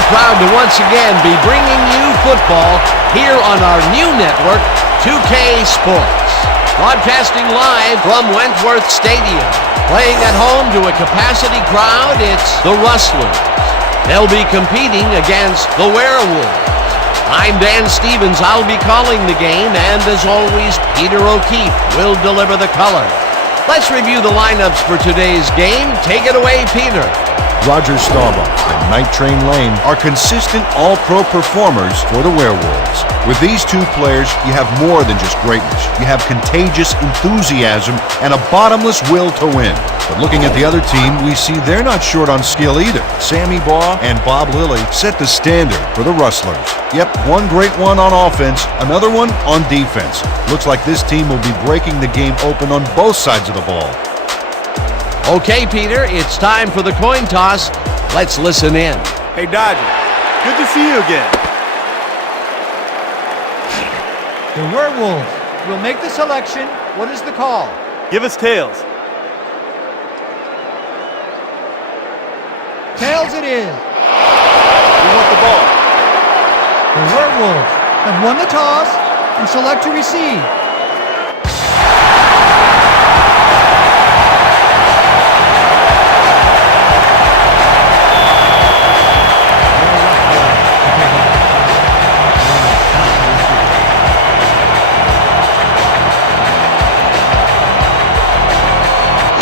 We're proud to once again be bringing you football here on our new network, 2K Sports. Broadcasting live from Wentworth Stadium. Playing at home to a capacity crowd, it's the Rustlers. They'll be competing against the Werewolves. I'm Dan Stevens. I'll be calling the game, and as always, Peter O'Keefe will deliver the color. Let's review the lineups for today's game. Take it away, Peter. Roger Staubach and Night Train Lane are consistent all-pro performers for the Werewolves. With these two players, you have more than just greatness. You have contagious enthusiasm and a bottomless will to win. But looking at the other team, we see they're not short on skill either. Sammy Baugh and Bob Lilly set the standard for the Rustlers. Yep, one great one on offense, another one on defense. Looks like this team will be breaking the game open on both sides of the ball. Okay, Peter, it's time for the coin toss. Let's listen in. Hey, Dodger, good to see you again. The Werewolves will make the selection. What is the call? Give us tails. Tails it is. We want the ball. The Werewolves have won the toss and select to receive.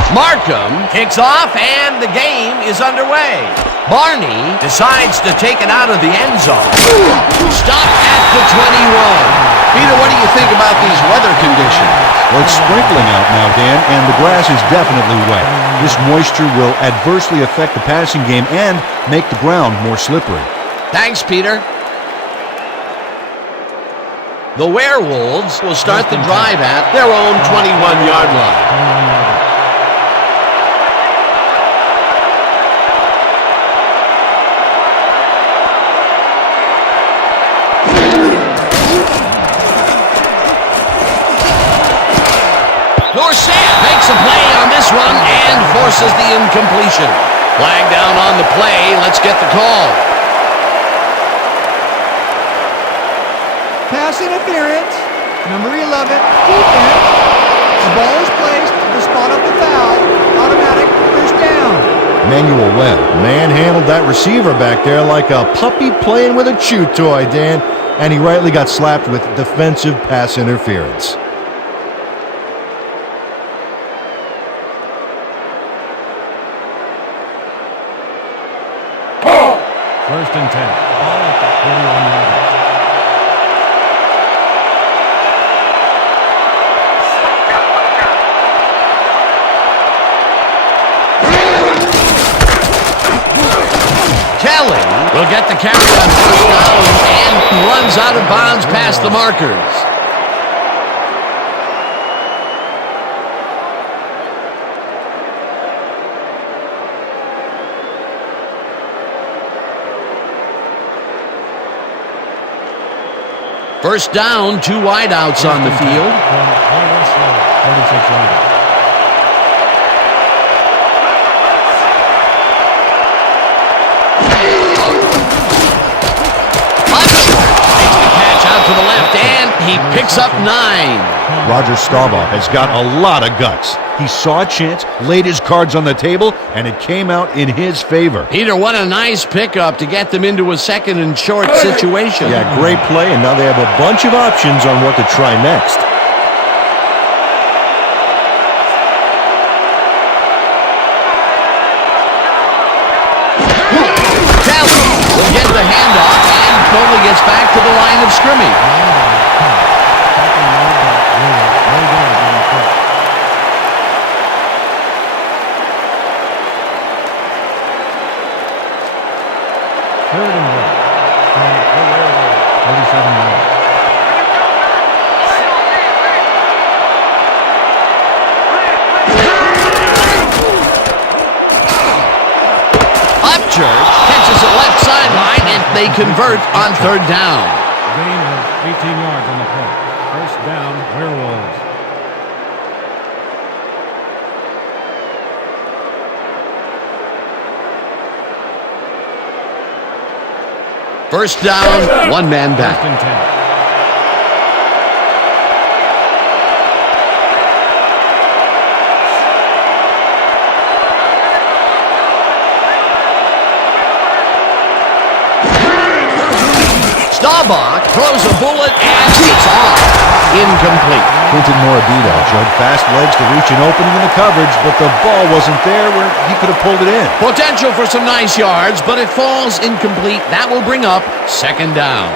Markham kicks off, and the game is underway. Barney decides to take it out of the end zone. Stopped at the 21. Peter, what do you think about these weather conditions? Well, it's sprinkling out now, Dan, and the grass is definitely wet. This moisture will adversely affect the passing game and make the ground more slippery. Thanks, Peter. The Werewolves will start the drive at their own 21-yard line. Makes a play on this one and forces the incompletion. Flag down on the play. Let's get the call. Pass interference, number 11, defense. The ball is placed at the spot of the foul. Automatic first down. Manuel Webb manhandled that receiver back there like a puppy playing with a chew toy, Dan, and he rightly got slapped with defensive pass interference. First and 10. Ball at the 41-yard line. Kelly will get the carry on first down and runs out of bounds past the markers. First down, two wideouts on the field. 46-yarder. Makes the catch out to the left, and he picks up 9. Roger Staubach has got a lot of guts. He saw a chance, laid his cards on the table, and it came out in his favor. Peter, what a nice pickup to get them into a second and short situation. Yeah, great play, and now they have a bunch of options on what to try next. Kelly will get the handoff and totally gets back to the line of scrimmage. Third and 1. From the Werewolves, 37 yards. Upchurch catches it left sideline, and they convert on third down. Gain of 18 yards on the play. First down, Werewolves. First down, one man back. First and 10. Staubach throws a bullet and it's off. Incomplete. Quinton Morabito showed fast legs to reach an opening in the coverage, but the ball wasn't there where he could have pulled it in. Potential for some nice yards, but it falls incomplete. That will bring up second down.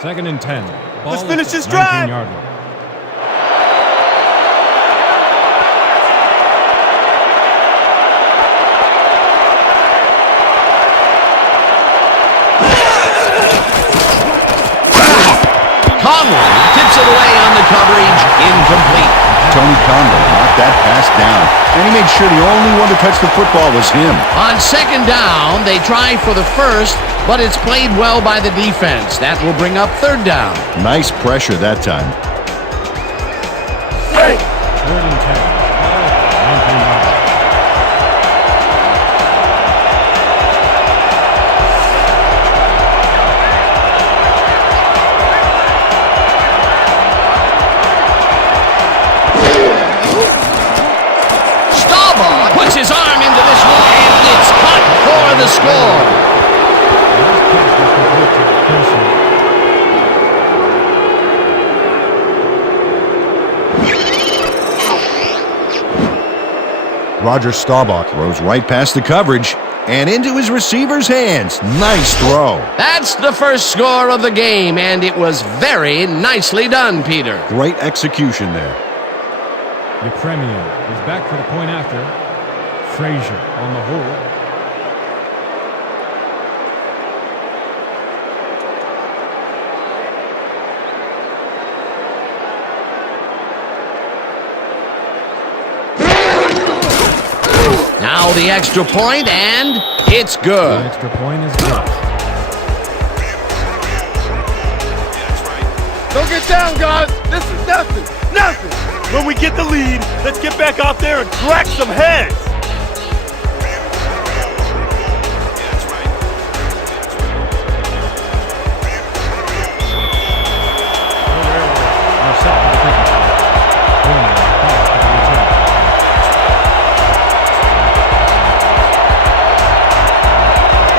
Second and 10. Ball Let's finish at the this drive. 19-yard line. Conley tips it away on the coverage. Incomplete. Tony Conley knocked that pass down, and he made sure the only one to touch the football was him. On second down, they try for the first, but it's played well by the defense. That will bring up third down. Nice pressure that time. Third and 10. Ball at the 19-yard line. Staubach puts his arm into this one, and it's cut for the score. Last pass was complete to Pearson. Roger Staubach throws right past the coverage and into his receiver's hands. Nice throw. That's the first score of the game, and it was very nicely done, Peter. Great execution there. The Premier is back for the point after. Frazier on the hold. Now the extra point, and it's The good. extra point is good. Don't get down, guys. This is nothing. Nothing. When we get the lead, let's get back out there and crack some heads. Are set for the kickoff. Corner back to the return.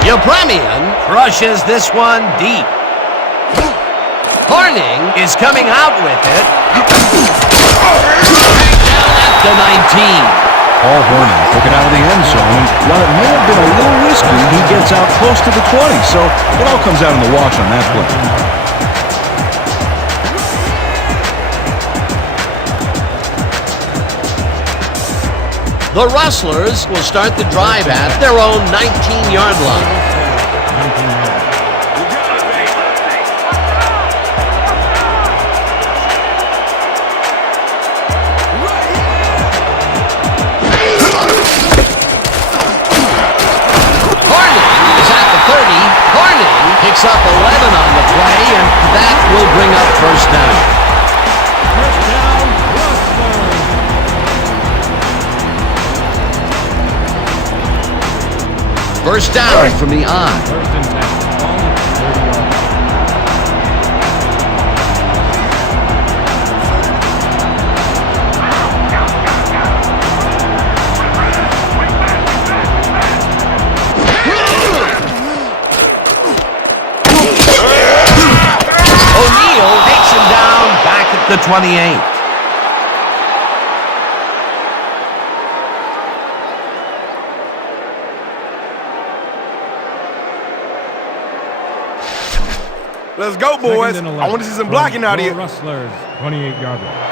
Yepremian crushes this one deep. Horning is coming out with it. Down at the 19. Paul Horning took it out of the end zone, and while it may have been a little risky, he gets out close to the 20, so it all comes out in the wash on that play. The Rustlers will start the drive at their own 19-yard line. 19-yard. Horning is at the 30. Horning picks up 11 on the play, and that will bring up first down. First down, Rustlers. First down from the on. First and 10. Ball at the 30-yard line. O'Neal takes him down back at the 28. Let's go, boys. Second and 11. I want to see some blocking out here. Rustlers, 28-yard line.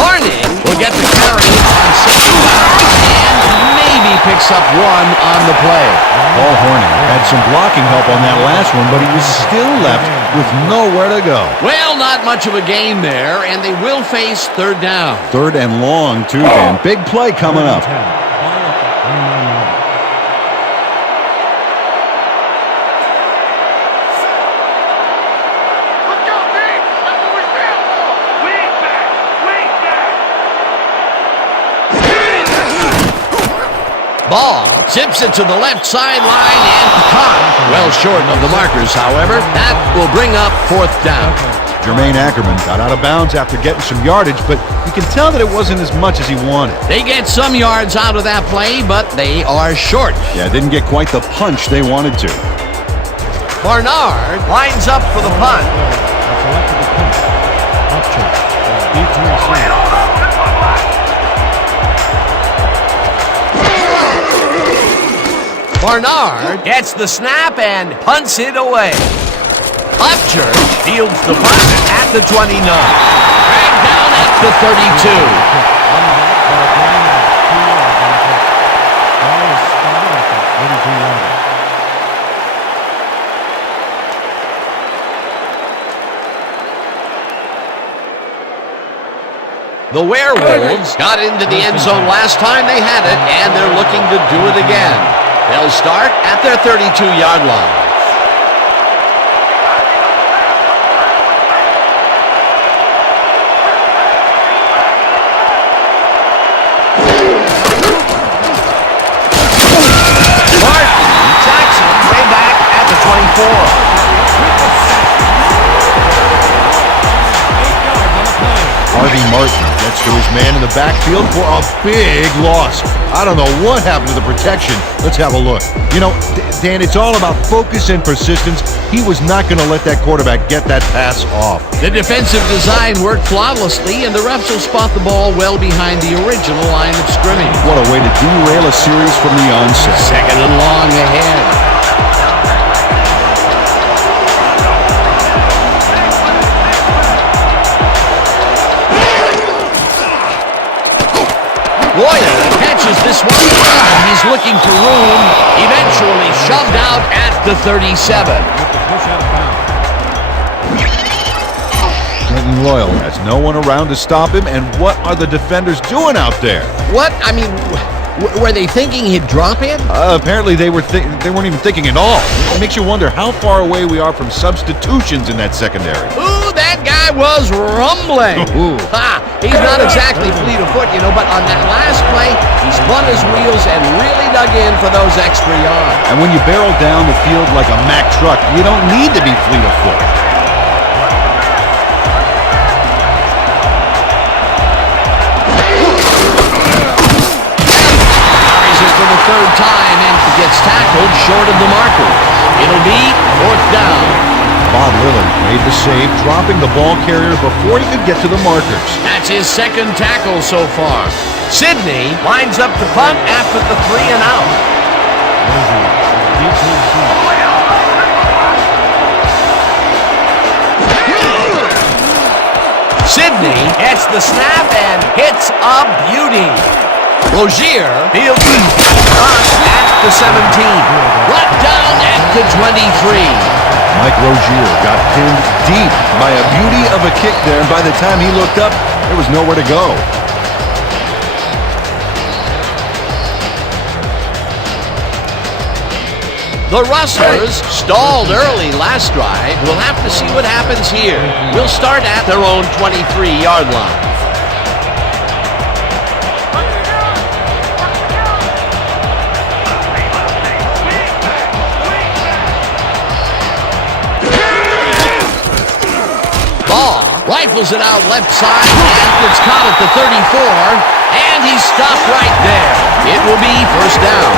Horning will get the carry on second down and maybe picks up one on the play. Paul Horning had some blocking help on that last one, but he was still left with nowhere to go. Well, not much of a gain there, and they will face third down. Third and long, too, Dan. Big play coming up. 10. Ball at the 29-yard line. Let's go, team. That's what we Ball zips it to the left sideline and caught. Well short of the markers, however. That will bring up fourth down. Jermaine Ackerman got out of bounds after getting some yardage, but you can tell that it wasn't as much as he wanted. They get some yards out of that play, but they are short. Yeah, didn't get quite the punch they wanted to. Barnard lines up for the punt. Barnard gets the snap and punts it away. Upchurch fields the punt at the 29. Dragged down at the 32. The Werewolves got into the end zone last time they had it, and they're looking to do it again. They'll start at their 32-yard line. Jackson way back at the 24. Harvey Martin gets to his man in the backfield for a big loss. I don't know what happened to the protection. Let's have a look. You know, Dan, it's all about focus and persistence. He was not going to let that quarterback get that pass off. The defensive design worked flawlessly, and the refs will spot the ball well behind the original line of scrimmage. What a way to derail a series from the onset. Second and long ahead. Boyer catches this one, and he's looking for room. Eventually shoved out at the 37. Clinton Royal has no one around to stop him, and what are the defenders doing out there? What? I mean, were they thinking he'd drop it? Apparently they weren't even thinking at all. It makes you wonder how far away we are from substitutions in that secondary. Ooh, that guy was rumbling. Ha! He's not exactly fleet of foot, you know, but on that last play, he spun his wheels and really dug in for those extra yards. And when you barrel down the field like a Mack truck, you don't need to be fleet of foot. Carries it for the third time and gets tackled short of the marker. It'll be fourth down. Bob Lillard made the save, dropping the ball carrier before he could get to the markers. That's his second tackle so far. Sidney lines up to punt after the 3 and out. Sidney gets the snap and hits a beauty. Rozier fields at the 17. Brought down at the 23. Mike Rozier got pinned deep by a beauty of a kick there, and by the time he looked up, there was nowhere to go. The Rustlers stalled early last drive. We'll have to see what happens here. We'll start at their own 23-yard line. Rifles it out left side, and it's caught at the 34, and he's stopped right there. It will be first down.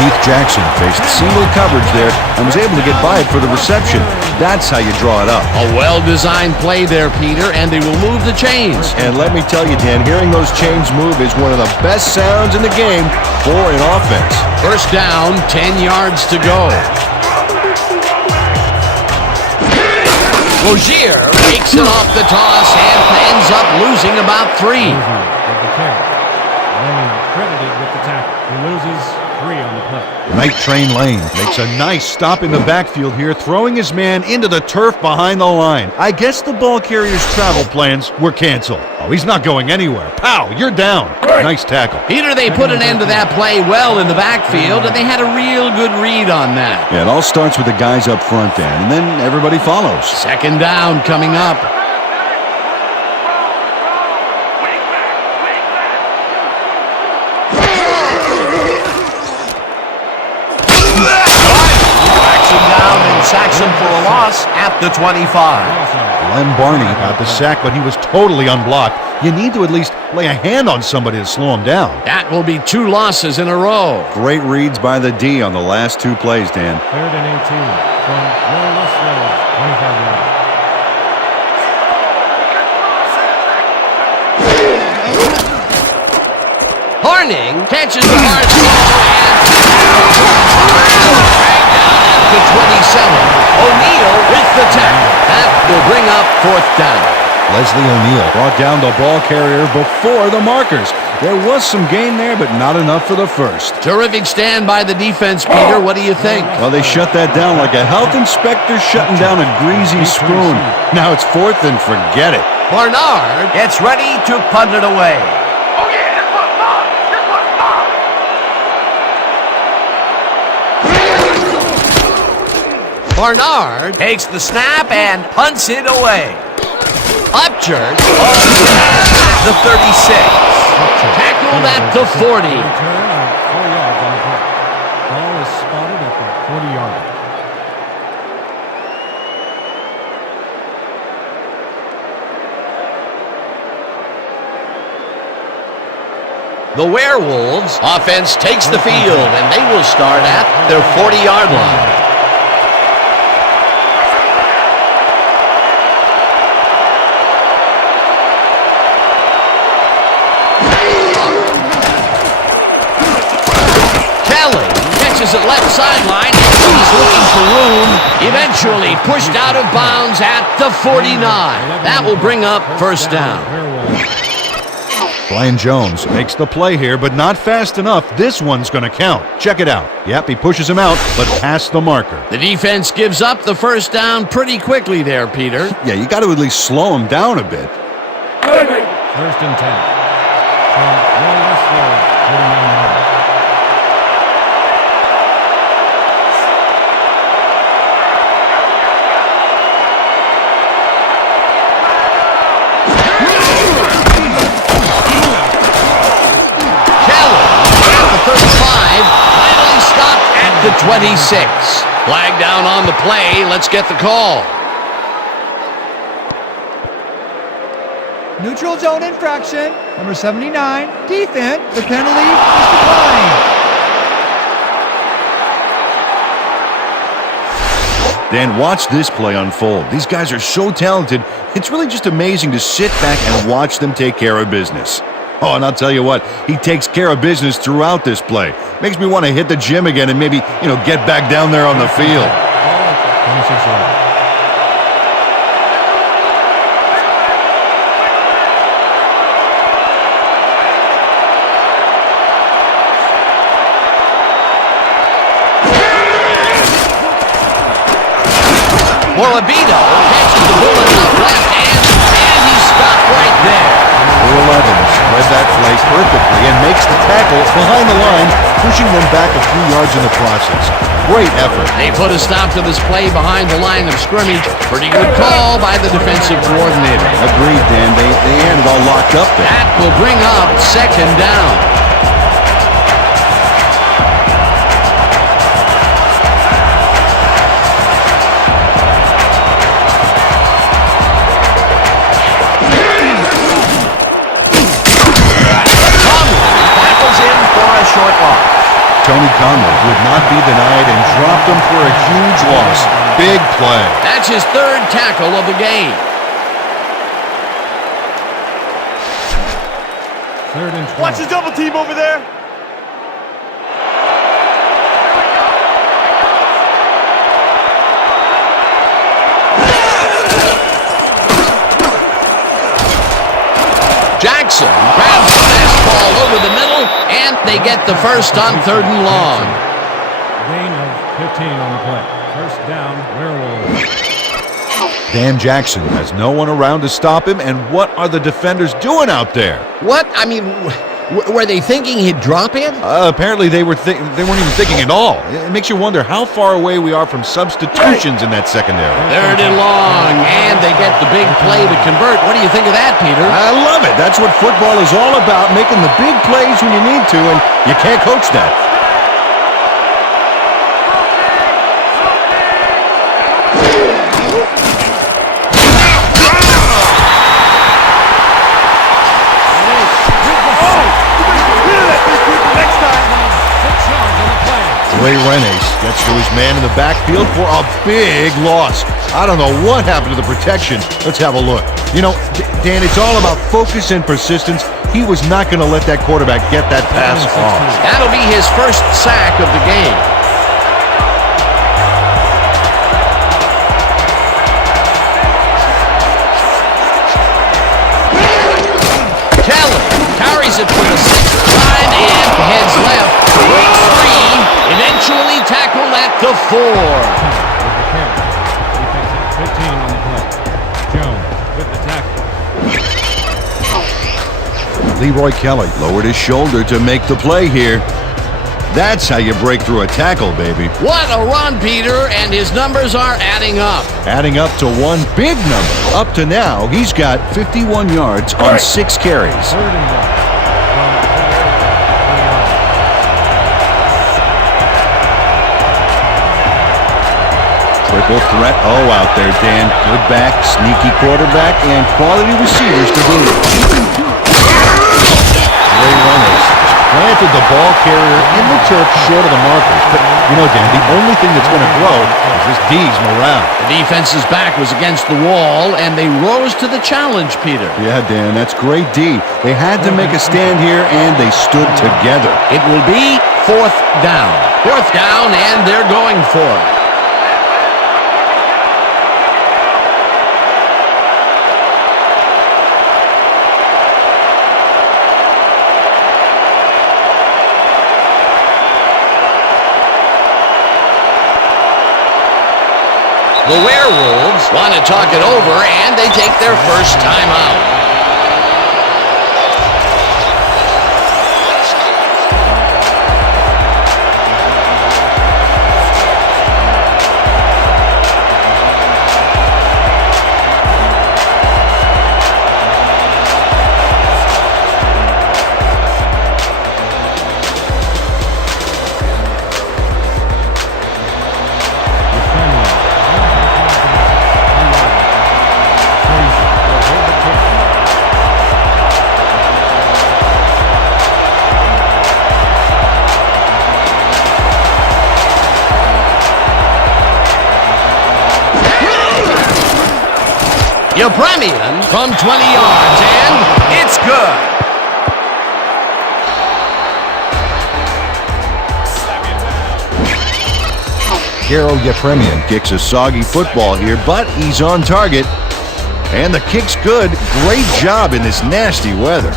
Keith Jackson faced single coverage there and was able to get by it for the reception. That's how you draw it up. A well-designed play there, Peter, and they will move the chains. And let me tell you, Dan, hearing those chains move is one of the best sounds in the game for an offense. First down, 10 yards to go. Rozier takes it off the toss and ends up losing about 3. Credited with the tackle. He loses 3 on the play. Night Train Lane makes a nice stop in the backfield here, throwing his man into the turf behind the line. I guess the ball carrier's travel plans were canceled. Oh, he's not going anywhere. Pow, you're down. Nice tackle. Peter, they put an end to that play well in the backfield, and they had a real good read on that. Yeah, it all starts with the guys up front, Dan, and then everybody follows. Second down coming up. sacks him for a loss at the 25. Len Barney got the sack, but he was totally unblocked. You need to at least lay a hand on somebody to slow him down. That will be 2 losses in a row. Great reads by the D on the last 2 plays, Dan. 3rd and 18 from Rustlers, 25 yards. Horning catches the hard throw and dragged down at the 27. O'Neal with the tackle. That will bring up 4th down. Leslie O'Neal brought down the ball carrier before the markers. There was some gain there, but not enough for the first. Terrific stand by the defense, Peter. What do you think? Well, they shut that down like a health inspector shutting down a greasy spoon. Now it's 4th and forget it. Barnard gets ready to punt it away. Barnard takes the snap and punts it away. Upchurch the 36. Tackled at the 40. Return of 4 yards on the play. Ball is spotted at the 40-yard line. The Werewolves offense takes the field, and they will start at their 40-yard line. At left sideline. He's looking for room. Eventually pushed out of bounds at the 49. That will bring up 1st down. Brian Jones makes the play here, but not fast enough. This one's going to count. Check it out. Yep, he pushes him out, but past the marker. The defense gives up the 1st down pretty quickly there, Peter. Yeah, you got to at least slow him down a bit. 1st and 10 from Rustlers, 49 yards. The 26. Flag down on the play. Let's get the call. Neutral zone infraction. Number 79, defense. The penalty is declined. Dan, watch this play unfold. These guys are so talented, it's really just amazing to sit back and watch them take care of business. Oh, and I'll tell you what, he takes care of business throughout this play. Makes me want to hit the gym again and maybe, get back down there on the field. 26 yards. Morabito catches the bullet out left and he's stopped right there. 11 spread that play perfectly and makes the tackle behind the line, pushing them back a few yards in the process. Great effort. They put a stop to this play behind the line of scrimmage. Pretty good call by the defensive coordinator. Agreed, Dan. They had it all locked up there. That will bring up 2nd down. Short loss. Tony Conley would not be denied and dropped him for a huge loss. Big play. That's his 3rd tackle of the game. 3rd and 12. Watch the double team over there. Jackson grabs the fastball over the middle, and they get the 1st on 3rd and long. Gain of 15 on the play. 1st down, Werewolves. Dan Jackson has no one around to stop him, and what are the defenders doing out there? What? I mean, were they thinking he'd drop it? Apparently they weren't even thinking at all. It makes you wonder how far away we are from substitutions in that secondary. 3rd and long, and they get the big play to convert. What do you think of that, Peter? I love it. That's what football is all about, making the big plays when you need to, and you can't coach that. Renes gets to his man in the backfield for a big loss. I don't know what happened to the protection. Let's have a look. You know, Dan, it's all about focus and persistence. He was not going to let that quarterback get that pass off. That'll be his first sack of the game. Kelly carries it for the sixth time and heads left. Breaks free. Eventually tackled at the 4. 15 on the play. Jones with the tackle. Leroy Kelly lowered his shoulder to make the play here. That's how you break through a tackle, baby. What a run, Peter, and his numbers are adding up. Adding up to one big number. Up to now, he's got 51 yards on 6 carries. Third and 1. Triple threat. Oh, out there, Dan. Good back, sneaky quarterback, and quality receivers to boot. Renes planted the ball carrier in the turf short of the markers. But, you know, Dan, the only thing that's going to grow is this D's morale. The defense's back was against the wall, and they rose to the challenge, Peter. Yeah, Dan, that's great D. They had to make a stand here, and they stood together. It will be 4th down. 4th down, and they're going for it. The Werewolves want to talk it over, and they take their first time out. Yepremian from 20 yards, and it's good. Garo Yepremian kicks a soggy football here, but he's on target. And the kick's good. Great job in this nasty weather.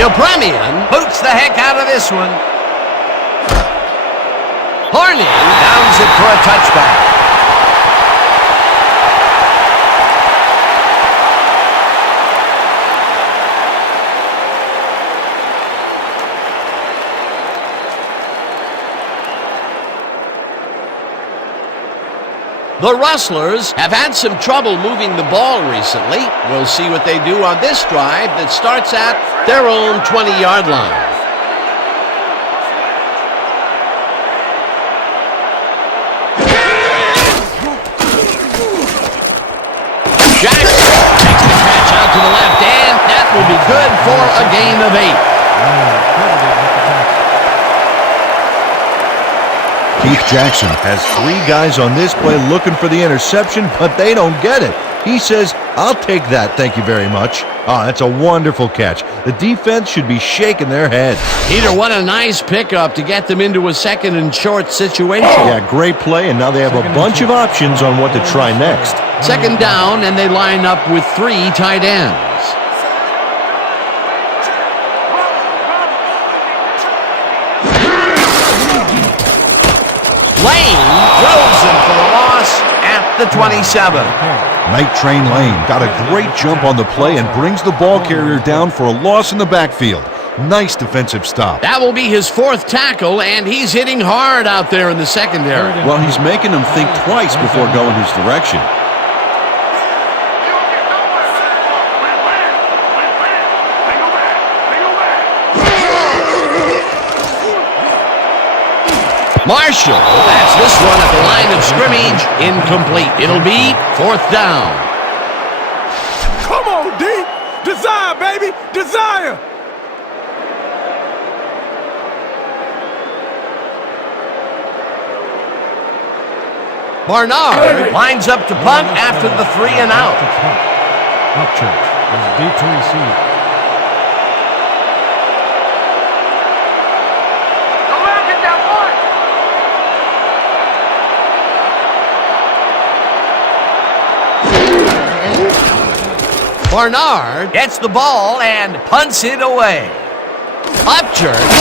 Yepremian boots the heck out of this one. Horning downs it for a touchback. The Rustlers have had some trouble moving the ball recently. We'll see what they do on this drive that starts at their own 20-yard line. Jackson takes the catch out to the left, and that will be good for a gain of 8. Keith Jackson has 3 guys on this play looking for the interception, but they don't get it. He says, "I'll take that, thank you very much." Ah, that's a wonderful catch. The defense should be shaking their heads. Peter, what a nice pickup to get them into a 2nd and short situation. Yeah, great play, and now they have a bunch of options on what to try next. 2nd down, and they line up with 3 tight ends. Lane drills him for the loss at the 27. Night Train Lane got a great jump on the play and brings the ball carrier down for a loss in the backfield. Nice defensive stop. That will be his 4th tackle, and he's hitting hard out there in the secondary. Well, he's making them think twice before going his direction. Marshall bats this one at the line of scrimmage. Incomplete. It'll be 4th down. Come on, D. Desire, baby. Desire. Barnard lines up to punt after the 3 and out. Upchurch is deep to receive. Barnard gets the ball and punts it away. Upchurch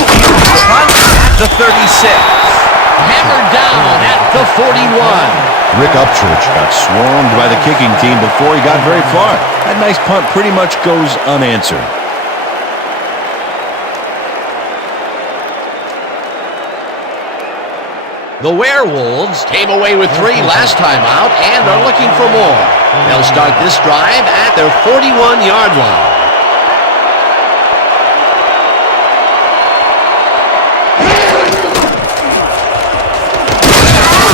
punts at the 36. Hammered down at the 41. Rick Upchurch got swarmed by the kicking team before he got very far. That nice punt pretty much goes unanswered. The Werewolves came away with 3 last time out and are looking for more. They'll start this drive at their 41-yard line.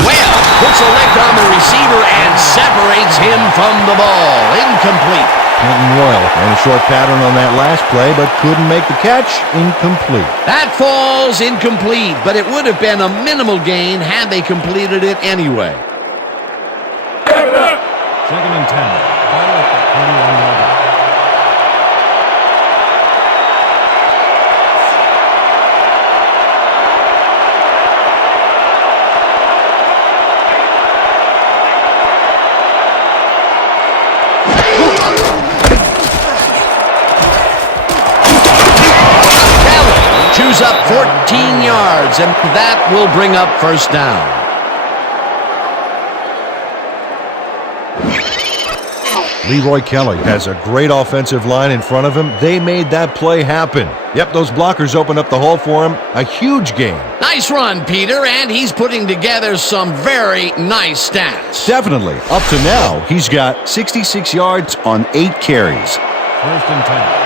Well, puts a lick on the receiver and separates him from the ball. Incomplete. Clinton Royal ran a short pattern on that last play, but couldn't make the catch. Incomplete. That falls incomplete, but it would have been a minimal gain had they completed it anyway. 2nd and 10. Ball at the 41-yard line. Chews up 14 yards, and that will bring up 1st down. Leroy Kelly has a great offensive line in front of him. They made that play happen. Yep, those blockers opened up the hole for him. A huge gain. Nice run, Peter, and he's putting together some very nice stats. Definitely. Up to now, he's got 66 yards on 8 carries. 1st and 10.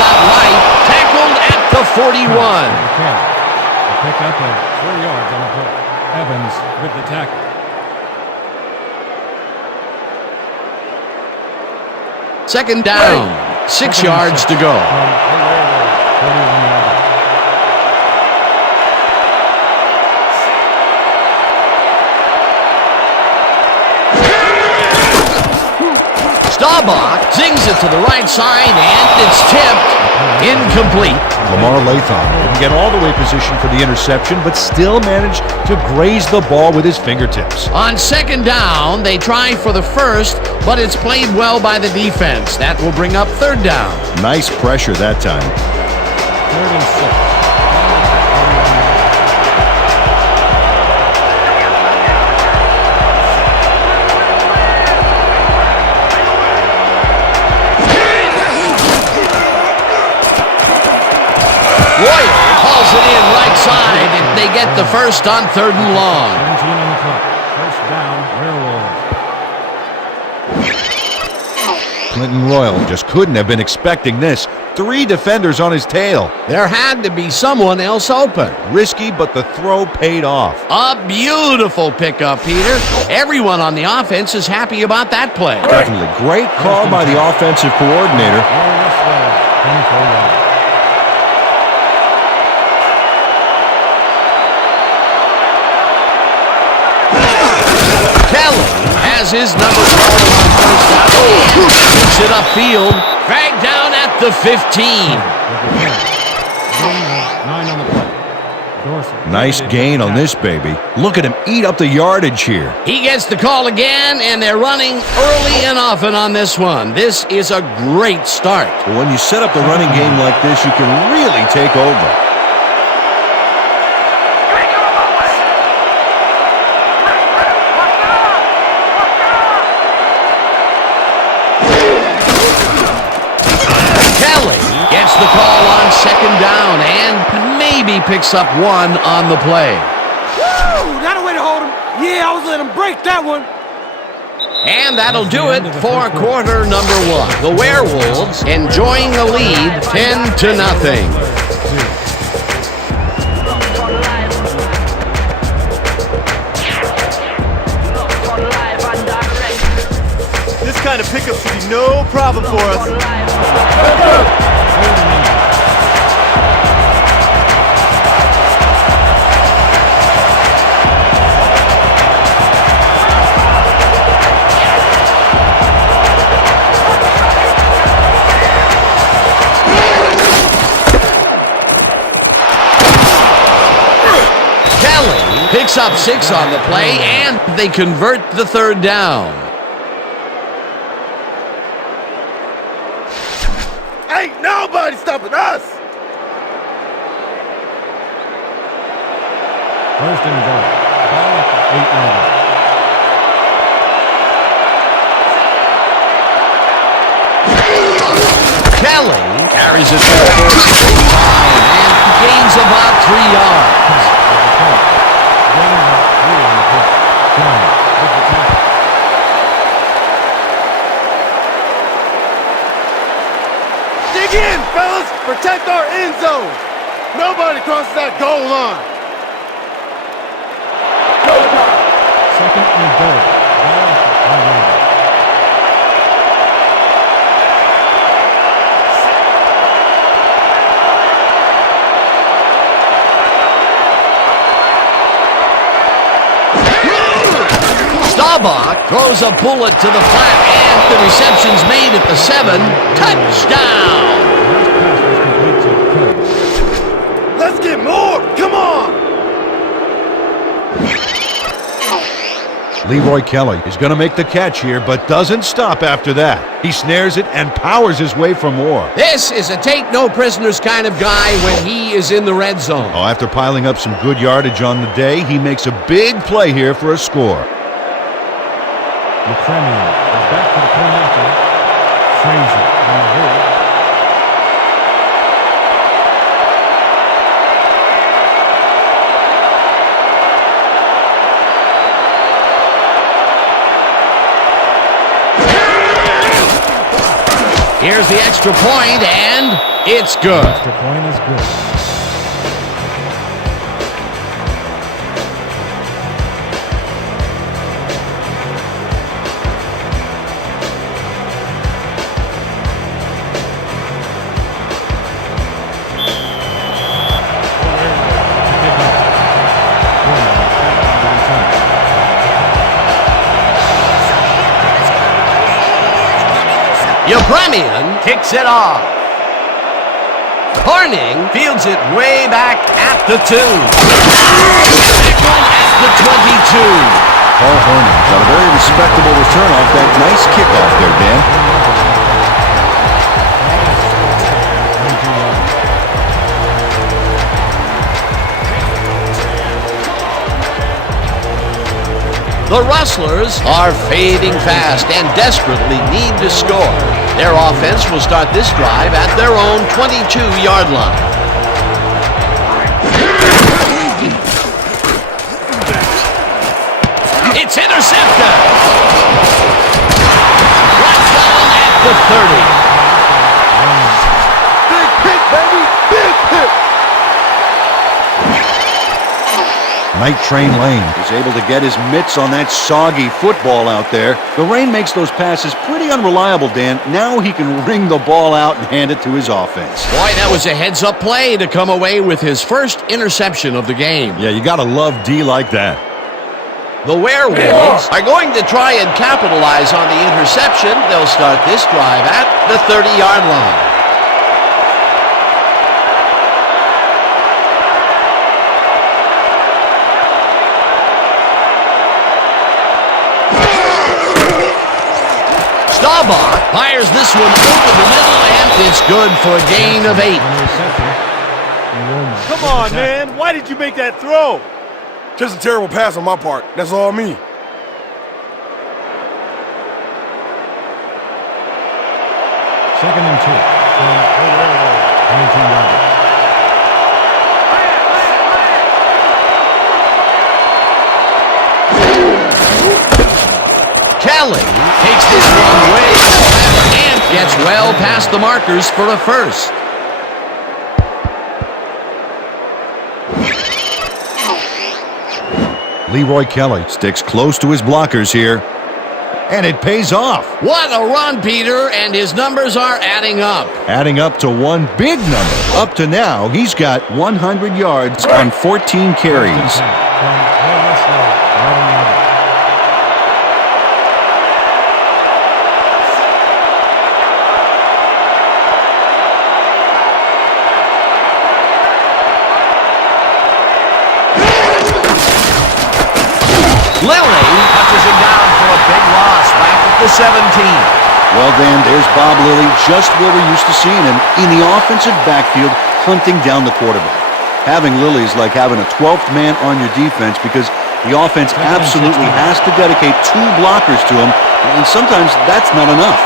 Out right, tackled at the 41. A pickup of 4 yards on the play. Evans with the tackle. Second down, 6 yards to go. 41-yard line. Staubach zings it to the right side, and it's tipped. Incomplete. Lamar Latham didn't get all the way positioned for the interception, but still managed to graze the ball with his fingertips. On 2nd down, they try for the 1st, but it's played well by the defense. That will bring up 3rd down. Nice pressure that time. 3rd and 6. Royal hauls it in right side, and they get the 1st on 3rd and long. 17 on the clock. 1st down, Werewolves. Clinton Royal just couldn't have been expecting this. 3 defenders on his tail. There had to be someone else open. Risky, but the throw paid off. A beautiful pickup, Peter. Everyone on the offense is happy about that play. Definitely. Great call by the offensive coordinator. Rustlers, 24 yards. Kelly has his number called on 1st down. Puts it upfield. Dragged down at the 15. 9 on the play. Nice gain on this baby. Look at him eat up the yardage here. He gets the call again, and they're running early and often on this one. This is a great start. When you set up the running game like this, you can really take over. The call on 2nd down and maybe picks up 1 on the play. Woo! Not a way to hold him. Yeah, I was letting him break that one. And that'll do it for quarter number one. The Werewolves enjoying the lead 10-0. This kind of pickup should be no problem for us. Picks up 6 on the play, and they convert the third down. Ain't nobody stopping us! First and goal. Ball at the 8-yard. Kelly carries it to the first time and gains about 3 yards. Dig in, fellas! Protect our end zone! Nobody crosses that goal line! Second and goal. Ball at the 1-yard. Staubach throws a bullet to the flat, and the reception's made at the 7. Touchdown! Let's get more! Come on! Leroy Kelly is going to make the catch here, but doesn't stop after that. He snares it and powers his way for more. This is a take-no-prisoners kind of guy when he is in the red zone. Oh, after piling up some good yardage on the day, he makes a big play here for a score. The Premier is back for the point after. Frazier on the hold. Here's the extra point, and it's good. Extra point is good. Yepremian kicks it off. Horning fields it way back at the 2. At the 22. Paul Horning got a very respectable return off that nice kickoff there, Dan. The Rustlers are fading fast and desperately need to score. Their offense will start this drive at their own 22-yard line. It's intercepted. Touchdown at the 30. Big hit, baby! Big hit! Night Train Lane is able to get his mitts on that soggy football out there. The rain makes those passes pretty unreliable, Dan. Now he can ring the ball out and hand it to his offense. Boy, that was a heads-up play to come away with his first interception of the game. Yeah, you gotta love D like that. The Werewolves are going to try and capitalize on the interception. They'll start this drive at the 30-yard line. Staubach fires this one over the middle, and it's good for a gain of 8. Come on, man! Why did you make that throw? Just a terrible pass on my part. That's all me. Second and 2. From 22 yards. Kelly takes this one way and gets well past the markers for a first. Leroy Kelly sticks close to his blockers here, and it pays off. What a run, Peter, and his numbers are adding up. Adding up to one big number. Up to now, he's got 100 yards on 14 carries. Lilly touches him down for a big loss back at the 17. Well, Dan, there's Bob Lilly, just where we're used to seeing him in the offensive backfield, hunting down the quarterback. Having Lilly is like having a 12th man on your defense because the offense absolutely has to dedicate 2 blockers to him, and sometimes that's not enough.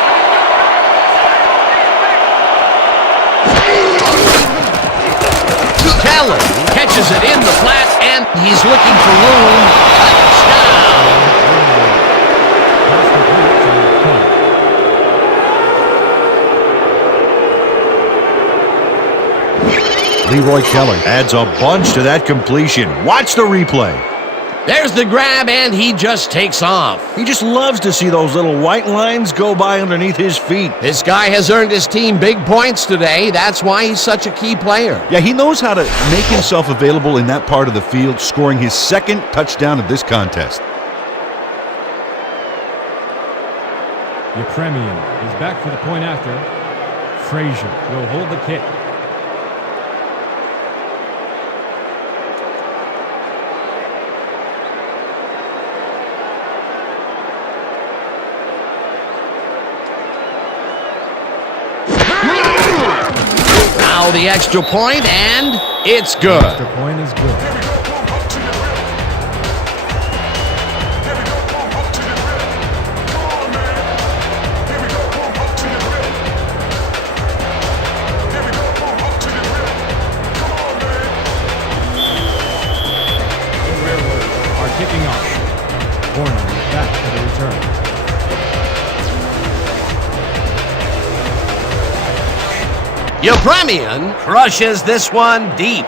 Kelly catches it in the flat, and he's looking for room. Touchdown! Leroy Kelly adds a bunch to that completion. Watch the replay. There's the grab, and he just takes off. He just loves to see those little white lines go by underneath his feet. This guy has earned his team big points today. That's why he's such a key player. Yeah, he knows how to make himself available in that part of the field, scoring his 2nd touchdown of this contest. Yepremian is back for the point after. Frazier will hold the kick. Now the extra point, and it's good. Extra point is good. The Werewolves are kicking off. Corner back for the return. Yepremian crushes this one deep.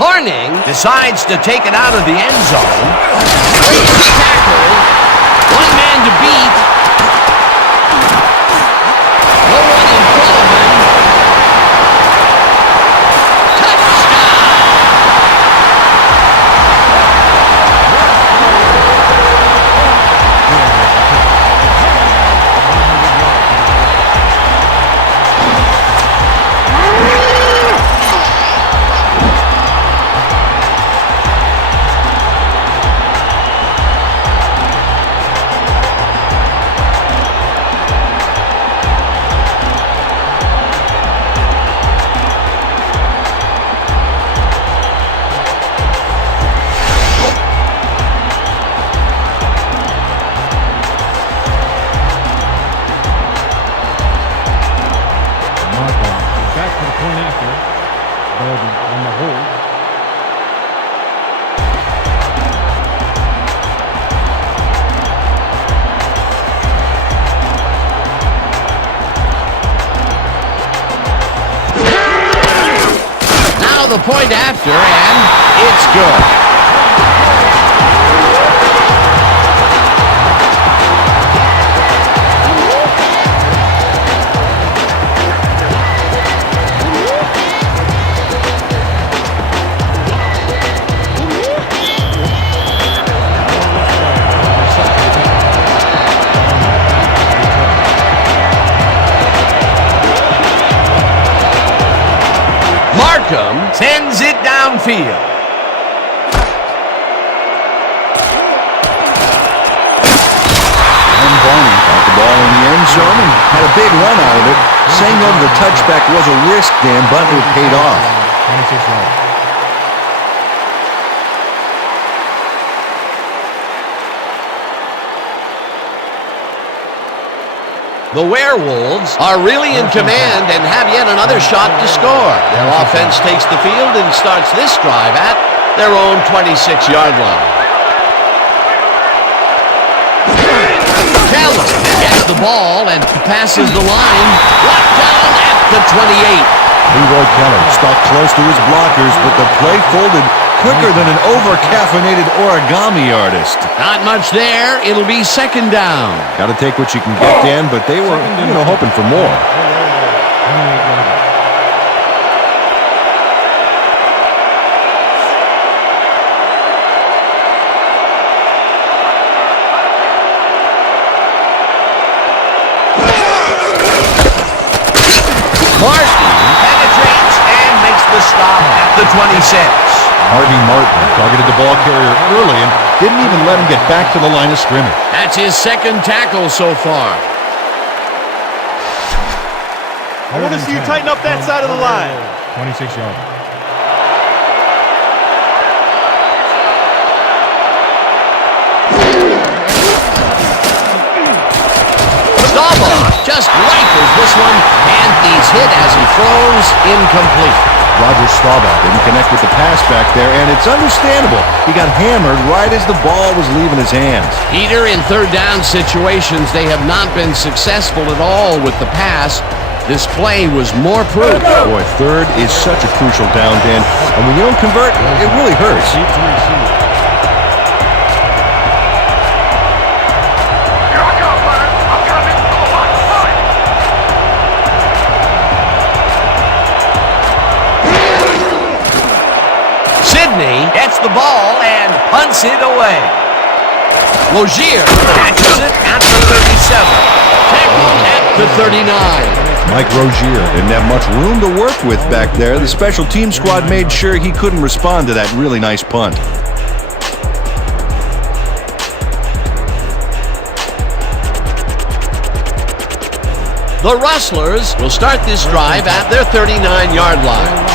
Horning decides to take it out of the end zone. Great tackle. One man to beat. No one in front of him. Touchdown! On the hold. Now the point after, and it's good. Sends it downfield. And Barney got the ball in the end zone and had a big run out of it. Saying no to the touchback was a risk, Dan, but it paid off. 26 yards. The Werewolves are really in command and have yet another shot to score. Their offense takes the field and starts this drive at their own 26-yard line. Keller gets the ball and passes the line. Brought down at the 28. Leroy Keller stuck close to his blockers, but the play folded quicker than an over-caffeinated origami artist. Not much there. It'll be second down. Got to take what you can get, Dan, but they were, hoping for more. Martin penetrates and makes the stop at the 26. Harvey Martin targeted the ball carrier early and didn't even let him get back to the line of scrimmage. That's his second tackle so far. I want to see you tighten up that side of the line. 26 yards. Just rifles this one, and he's hit as he throws, incomplete. Roger Staubach didn't connect with the pass back there, and it's understandable. He got hammered right as the ball was leaving his hands. Peter, in third down situations, they have not been successful at all with the pass. This play was more proof. Boy, third is such a crucial down, Dan, and when you don't convert, it really hurts. Gets the ball and punts it away. Logier catches it at the 37. Tackled at the 39. Mike Rozier didn't have much room to work with back there. The special team squad made sure he couldn't respond to that really nice punt. The Rustlers will start this drive at their 39-yard line.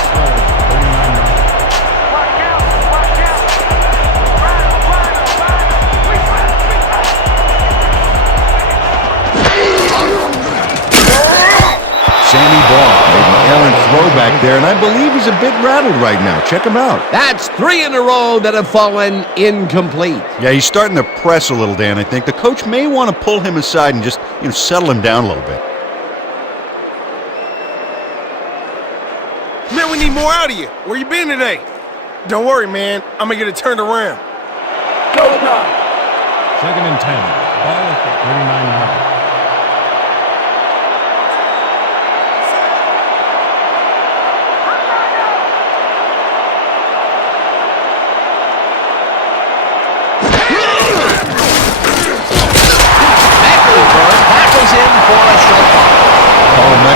Back there, and I believe he's a bit rattled right now. Check him out. That's 3 in a row that have fallen incomplete. Yeah, he's starting to press a little, Dan. I think the coach may want to pull him aside and just settle him down a little bit. Man, we need more out of you. Where you been today? Don't worry, man. I'm gonna get it turned around. Go time. 2nd and 10. Ball at the 39-yard line.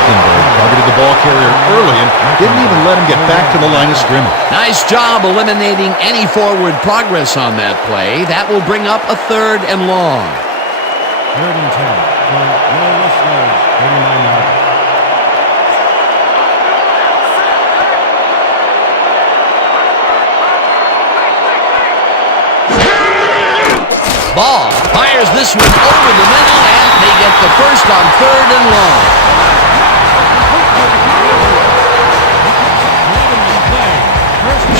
Targeted the ball carrier early and didn't even let him get back to the line of scrimmage. Nice job eliminating any forward progress on that play. That will bring up a 3rd and long. 3rd and 10 for the Rustlers, 39-yard line. Ball fires this one over the middle, and they get the first on 3rd and long.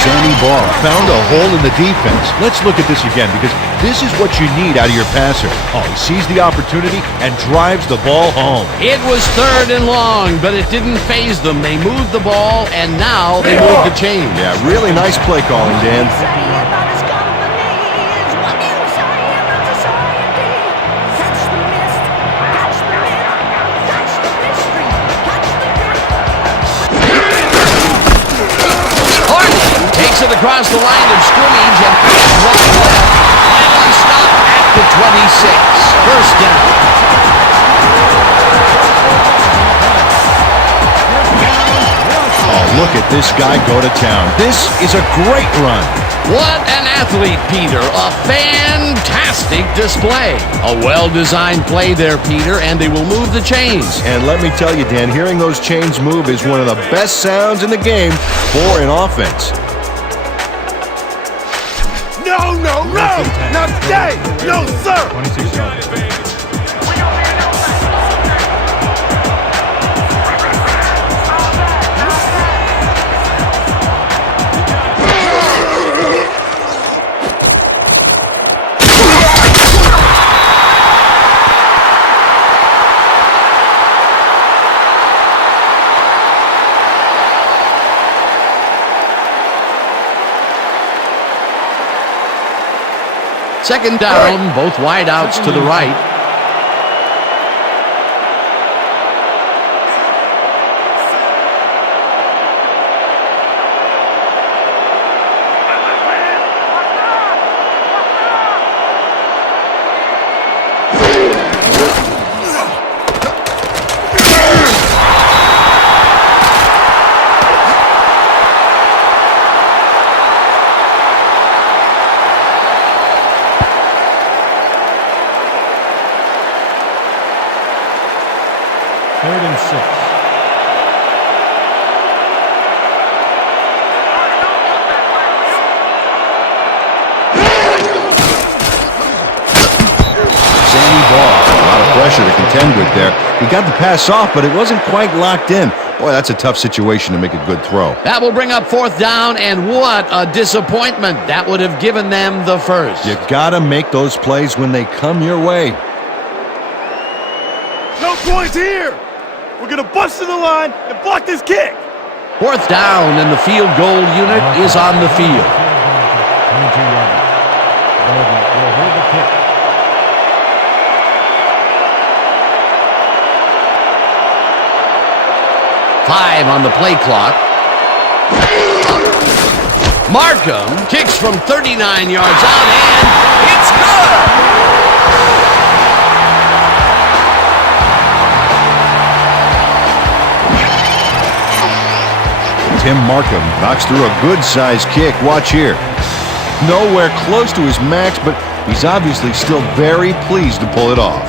Sammy Barr found a hole in the defense. Let's look at this again because this is what you need out of your passer. Oh, he sees the opportunity and drives the ball home. It was 3rd and long, but it didn't faze them. They moved the ball, and now they moved the chains. Yeah, really nice play calling, Dan. It across the line of scrimmage and running left. Finally stopped at the 26. First down. Oh, look at this guy go to town. This is a great run. What an athlete, Peter. A fantastic display. A well-designed play there, Peter, and they will move the chains. And let me tell you, Dan, hearing those chains move is one of the best sounds in the game for an offense. No, no, no! Not today! No, sir! 26 yards. Second down, both wideouts to the right. Third and 6. Sammy Ball, a lot of pressure to contend with there. He got the pass off, but it wasn't quite locked in. Boy, that's a tough situation to make a good throw. That will bring up fourth down, and what a disappointment. That would have given them the first. You gotta make those plays when they come your way. No points here. We're going to bust to the line and block this kick. Fourth down, and the field goal unit is on the field. 22 yards. Bowden will hold the kick. Five on the play clock. Markham kicks from 39 yards out, and it's good! Tim Markham knocks through a good-sized kick. Watch here. Nowhere close to his max, but he's obviously still very pleased to pull it off.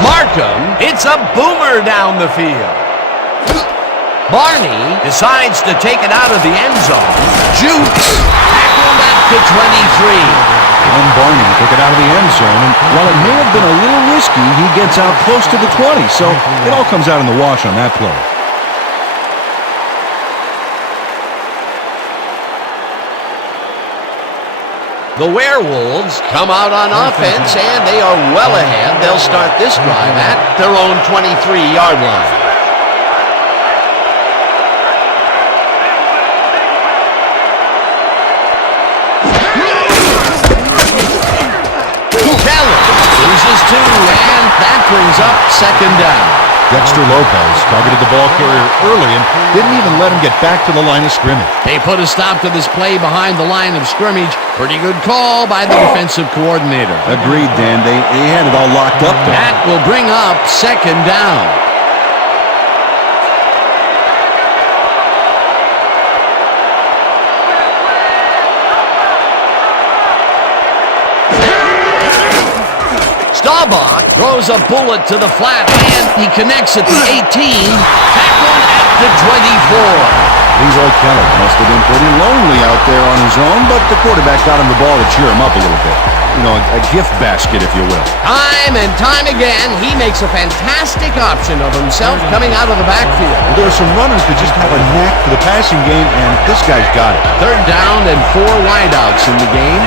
Markham, it's a boomer down the field. Barney decides to take it out of the end zone. Jukes, tackled at the 23. And Barney took it out of the end zone, and while it may have been a little risky, he gets out close to the 20, so it all comes out in the wash on that play. The Werewolves come out on offense, and they are well ahead. They'll start this drive at their own 23-yard line. Keller loses two, and that brings up second down. Dexter Lopez targeted the ball carrier early and didn't even let him get back to the line of scrimmage. They put a stop to this play behind the line of scrimmage. Pretty good call by the defensive coordinator. Agreed, Dan. They had it all locked up there. That will bring up second down. Staubach throws a bullet to the flat, and he connects at the 18, tackled at the 24. Leroy Keller must have been pretty lonely out there on his own, but the quarterback got him the ball to cheer him up a little bit. You know, a gift basket, if you will. Time and time again, he makes a fantastic option of himself coming out of the backfield. There are some runners that just have a knack for the passing game, and this guy's got it. Third down and four wideouts in the game.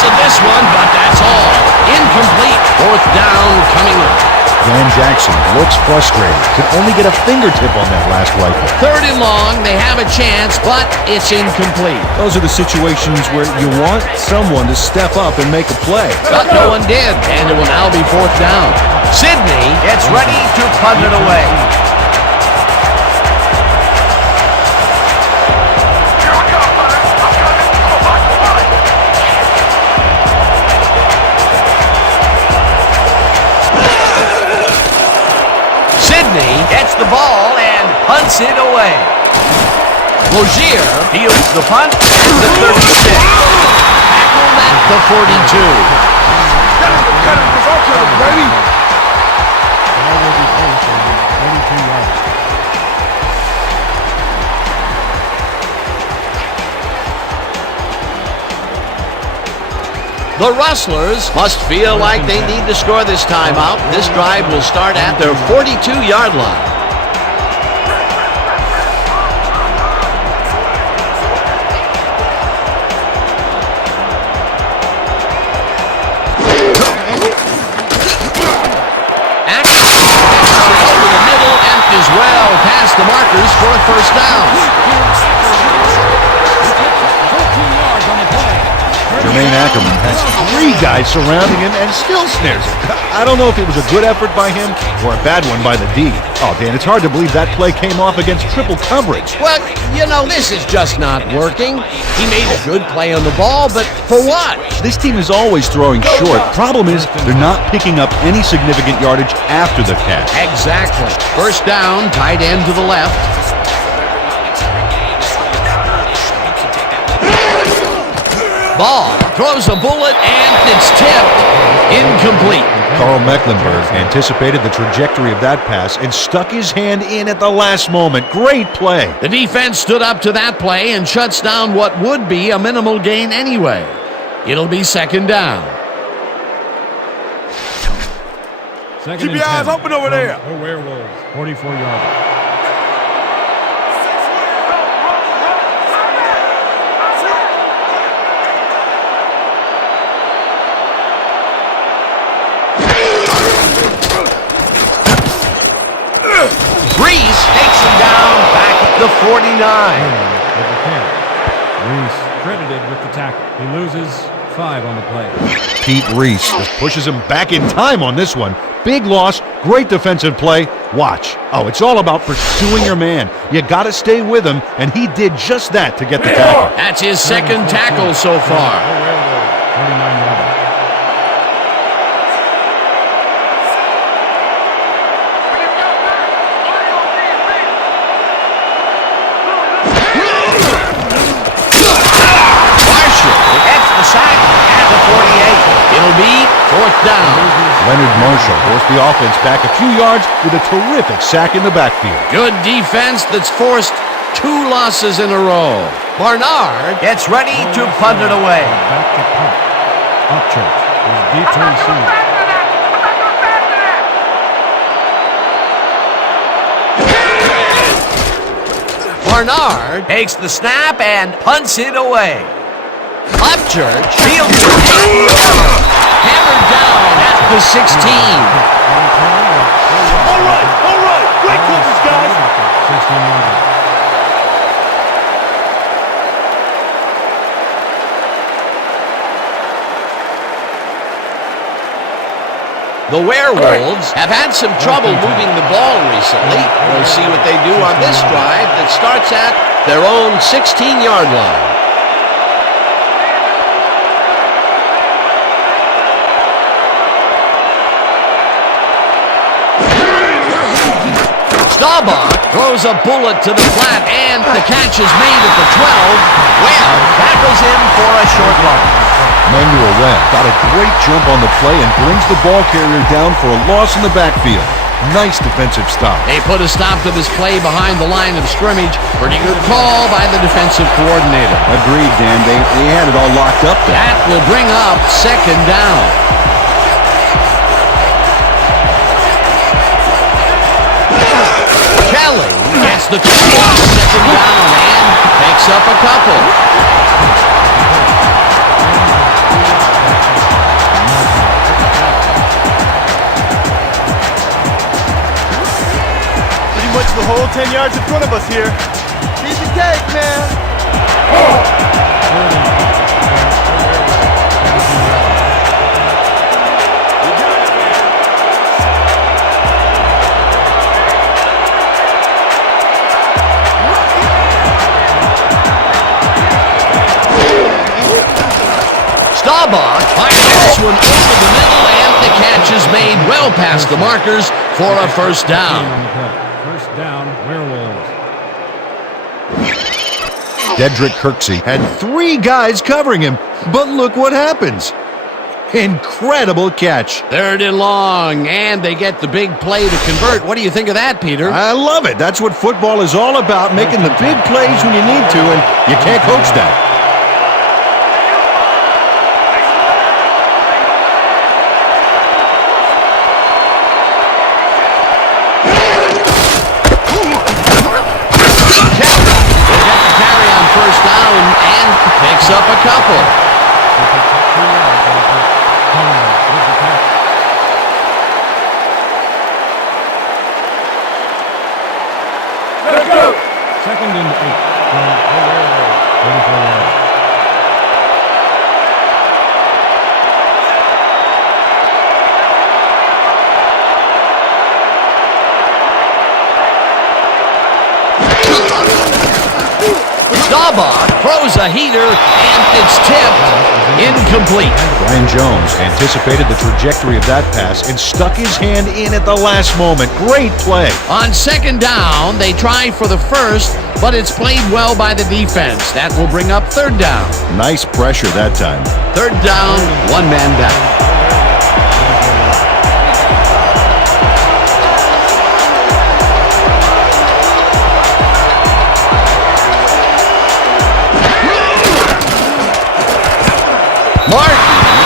Of this one, but that's all. Incomplete. Fourth down coming up. Dan Jackson looks frustrated. Could only get a fingertip on that last rifle. Third and long. They have a chance, but it's incomplete. Those are the situations where you want someone to step up and make a play. But no one did, and it will now be fourth down. Sidney gets ready to punt it away. Gets the ball and punts it away. Logier fields the punt at the 36. Tackled at the 42. Ball will be placed on the 22 yards. The Rustlers must feel like they need to score this timeout. This drive will start at their 42-yard line. Is well past the markers for a first down. Jermaine Ackerman has 3 guys surrounding him and still snares him. I don't know if it was a good effort by him or a bad one by the D. Oh, Dan, it's hard to believe that play came off against triple coverage. Well, you know, this is just not working. He made a good play on the ball, but for what? This team is always throwing short. Problem is, they're not picking up any significant yardage after the catch. Exactly. First down, tight end to the left. Ball throws a bullet, and it's tipped. Incomplete. Carl Mecklenburg anticipated the trajectory of that pass and stuck his hand in at the last moment. Great play. The defense stood up to that play and shuts down what would be a minimal gain anyway. It'll be second down. Keep your eyes open over there. The Werewolves, 44-yard. Reese takes him down back at the 49. Reese credited with the tackle. He loses 5 on the play. Pete Reese just pushes him back in time on this one. Big loss, great defensive play. Watch. Oh, it's all about pursuing your man. You got to stay with him, and he did just that to get the tackle. That's his second tackle so far. 49-yard. It'll be fourth down. Leonard Marshall forced the offense back a few yards with a terrific sack in the backfield. Good defense that's forced 2 losses in a row. Barnard gets ready to punt it away. Back to punt. Upchurch is deep to receive. Barnard takes the snap and punts it away. Upchurch fields it. Hammered down at the 16. All right. Great coaches, guys. 16-yard. The Werewolves have had some trouble moving the ball recently. We'll see what they do on this drive that starts at their own 16-yard line. Staubach throws a bullet to the flat, and the catch is made at the 12. Webb tackles him for a short loss. Manuel Webb got a great jump on the play and brings the ball carrier down for a loss in the backfield. Nice defensive stop. They put a stop to this play behind the line of scrimmage. Pretty good call by the defensive coordinator. Agreed, Dan. They had it all locked up there. That will bring up second down. Kelly gets the second down and picks up a couple. Pretty much the whole 10 yards in front of us here. Piece of cake, man. Staubach fires this one over the middle, and the catch is made well past the markers for a first down. First down, Werewolves. Dedrick Kirksey had 3 guys covering him, but look what happens. Incredible catch. Third and long, and they get the big play to convert. What do you think of that, Peter? I love it. That's what football is all about, making the big plays when you need to, and you can't coach that. Picks up a couple. Let's go. 2nd and 8 from the Werewolves. 34 yards. Staubach throws a heater, and it's tipped. Incomplete. Brian Jones anticipated the trajectory of that pass and stuck his hand in at the last moment. Great play. On 2nd down, they try for the first, but it's played well by the defense. That will bring up 3rd down. Nice pressure that time. 3rd down, 1 man down. Martin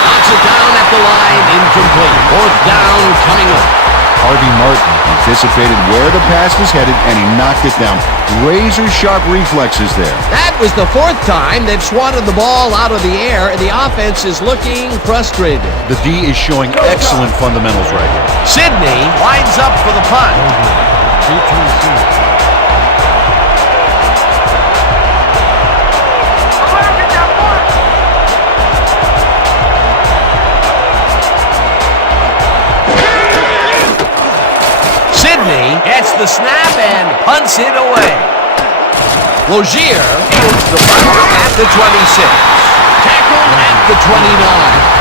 knocks it down at the line, incomplete. 4th down coming up. Harvey Martin anticipated where the pass was headed, and he knocked it down. Razor-sharp reflexes there. That was the 4th time they've swatted the ball out of the air, and the offense is looking frustrated. The D is showing excellent fundamentals right here. Sidney lines up for the punt. Sidney gets the snap and punts it away. Logier fields the punt at the 26. Tackled at the 29.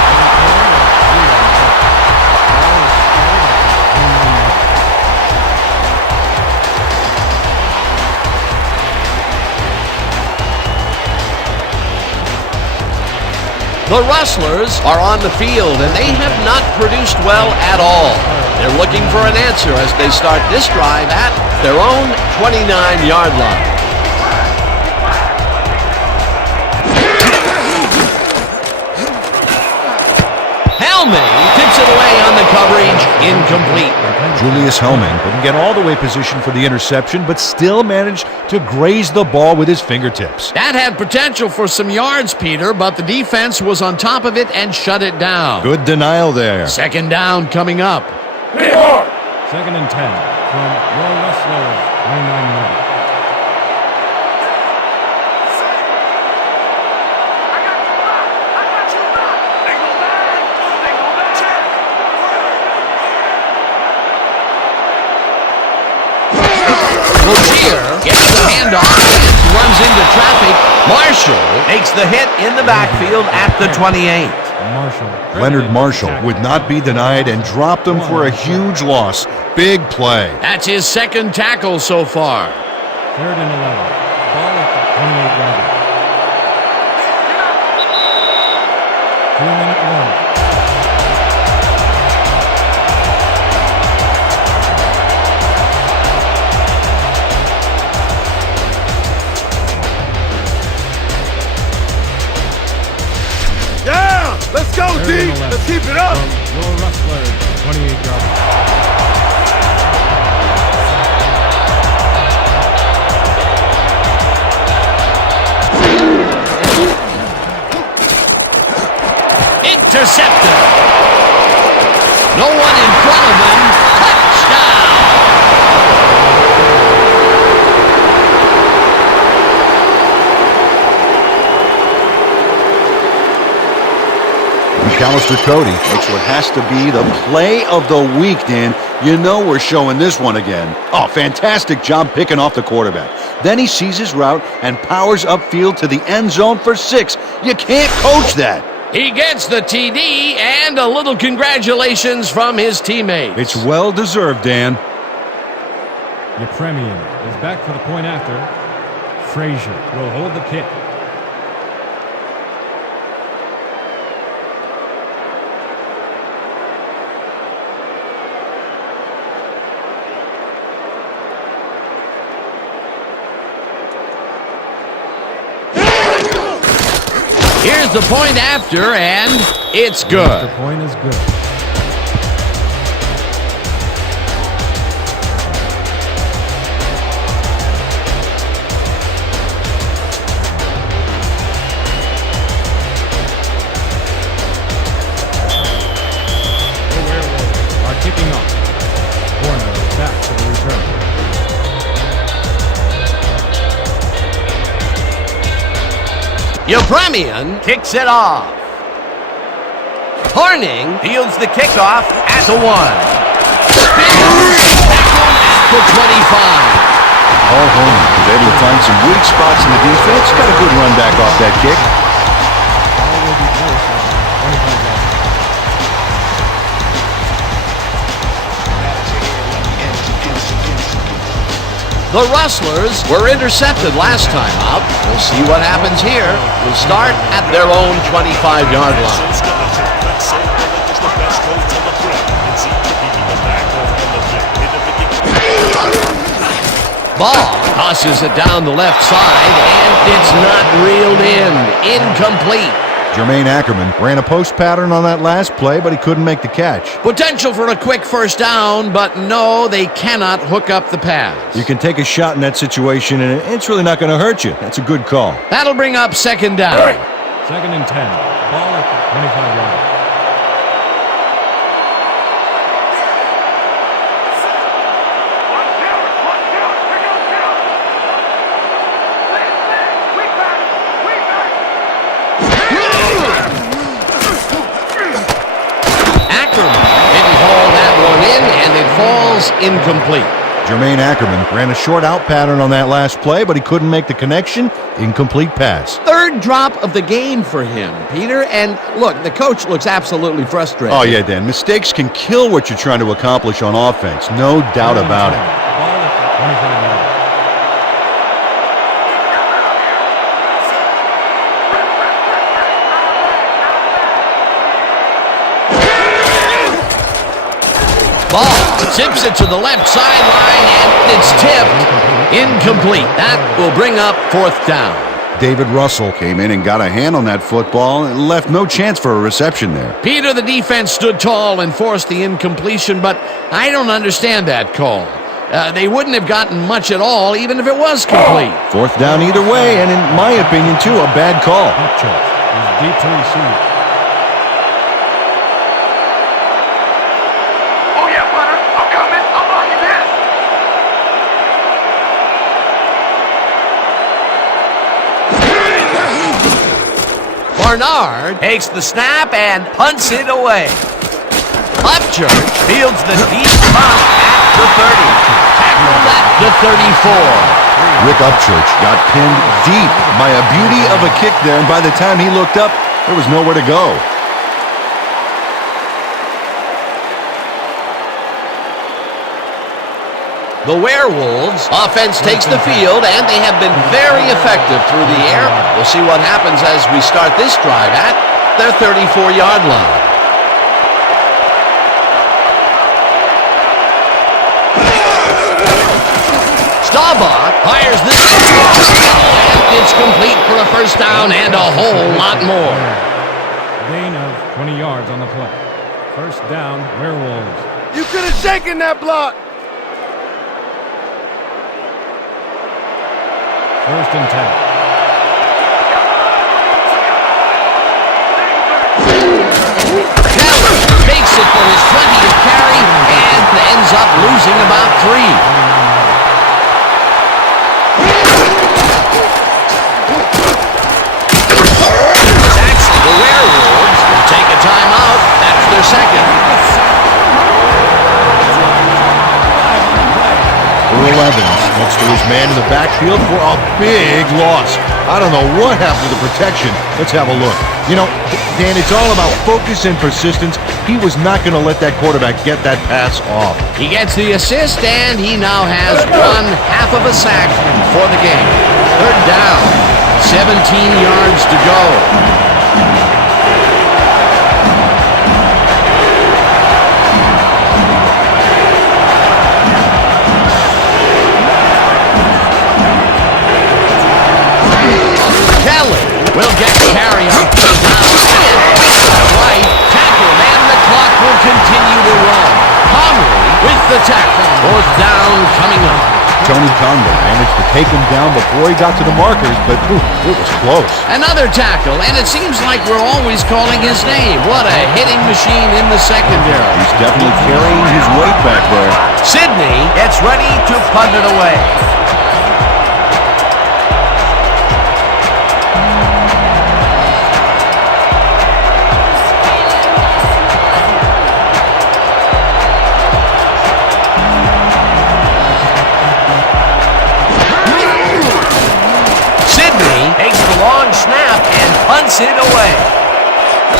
The Rustlers are on the field, and they have not produced well at all. They're looking for an answer as they start this drive at their own 29-yard line. Helming tips it away on the coverage, incomplete. Julius Helming couldn't get all the way positioned for the interception, but still managed to graze the ball with his fingertips. That had potential for some yards, Peter, but the defense was on top of it and shut it down. Good denial there. 2nd down coming up. 2nd and 10 from your Rustlers. 29 yards. Logier gets the handoff and runs into traffic. Marshall makes the hit in the backfield at the 28. Leonard Marshall would not be denied and dropped him for a huge loss. Big play. That's his 2nd tackle so far. 3rd and 11. Ball at the 28-yard line. 3-minute warning. Yeah! Let's go, D! Let's keep it up! From your Rustlers, 28-yard line. Intercepted. No one in front of him. Touchdown. McAllister Cody makes what has to be the play of the week, Dan. You know we're showing this one again. Oh, fantastic job picking off the quarterback. Then he sees his route and powers upfield to the end zone for 6. You can't coach that. He gets the TD and a little congratulations from his teammates. It's well-deserved, Dan. Yepremian is back for the point after. Frazier will hold the kick. Here's the point after, and it's good. The point is good. Upremian kicks it off. Horning fields the kickoff at the 1. Spins at the 25. Paul Horning was able to find some weak spots in the defense. Got a good run back off that kick. Ball will be placed on 25 yards. The Rustlers were intercepted last time out. We'll see what happens here. We'll start at their own 25-yard line. Ball tosses it down the left side, and it's not reeled in. Incomplete. Jermaine Ackerman ran a post pattern on that last play, but he couldn't make the catch. Potential for a quick first down, but no, they cannot hook up the pass. You can take a shot in that situation, and it's really not going to hurt you. That's a good call. That'll bring up second down. 2nd and 10. Ball at the 25-yard line. Falls incomplete. Jermaine Ackerman ran a short out pattern on that last play, but he couldn't make the connection. Incomplete pass. Third drop of the game for him, Peter. And look, the coach looks absolutely frustrated. Oh, yeah, Dan. Mistakes can kill what you're trying to accomplish on offense. No doubt about it. Ball at the 25-yard line. Ball zips it to the left sideline, and it's tipped. Incomplete. That will bring up 4th down. David Russell came in and got a hand on that football and left no chance for a reception there. Peter, the defense stood tall and forced the incompletion, but I don't understand that call. They wouldn't have gotten much at all, even if it was complete. 4th down either way, and in my opinion, too, a bad call. Upchurch is deep to receive. Barnard takes the snap and punts it away. Upchurch fields the deep punt at the 30. Tackled at the 34. Rick Upchurch got pinned deep by a beauty of a kick there, and by the time he looked up, there was nowhere to go. The Werewolves offense takes the field, and they have been very effective through the air. We'll see what happens as we start this drive at their 34-yard line. Staubach fires this, and it's complete for a first down and a whole lot more. Gain of 20 yards on the play. First down, Werewolves. You could have shaken that block. 1st and 10. Keller takes it for his 20th carry and ends up losing about 3. The Werewolves will take a timeout. That's their second. Earl Evans next to his man in the backfield for a big loss. I don't know what happened to the protection. Let's have a look. You know, Dan, it's all about focus and persistence. He was not going to let that quarterback get that pass off. He gets the assist, and he now has 1/2 of a sack for the game. 3rd down, 17 yards to go. Will get the carry on 3rd down, and right tackled, and the clock will continue to run. Conley with the tackle. 4th down coming up. Tony Conley managed to take him down before he got to the markers, but it was close. Another tackle, and it seems like we're always calling his name. What a hitting machine in the secondary. He's definitely carrying his weight back there. Sidney gets ready to punt it away. punts it away.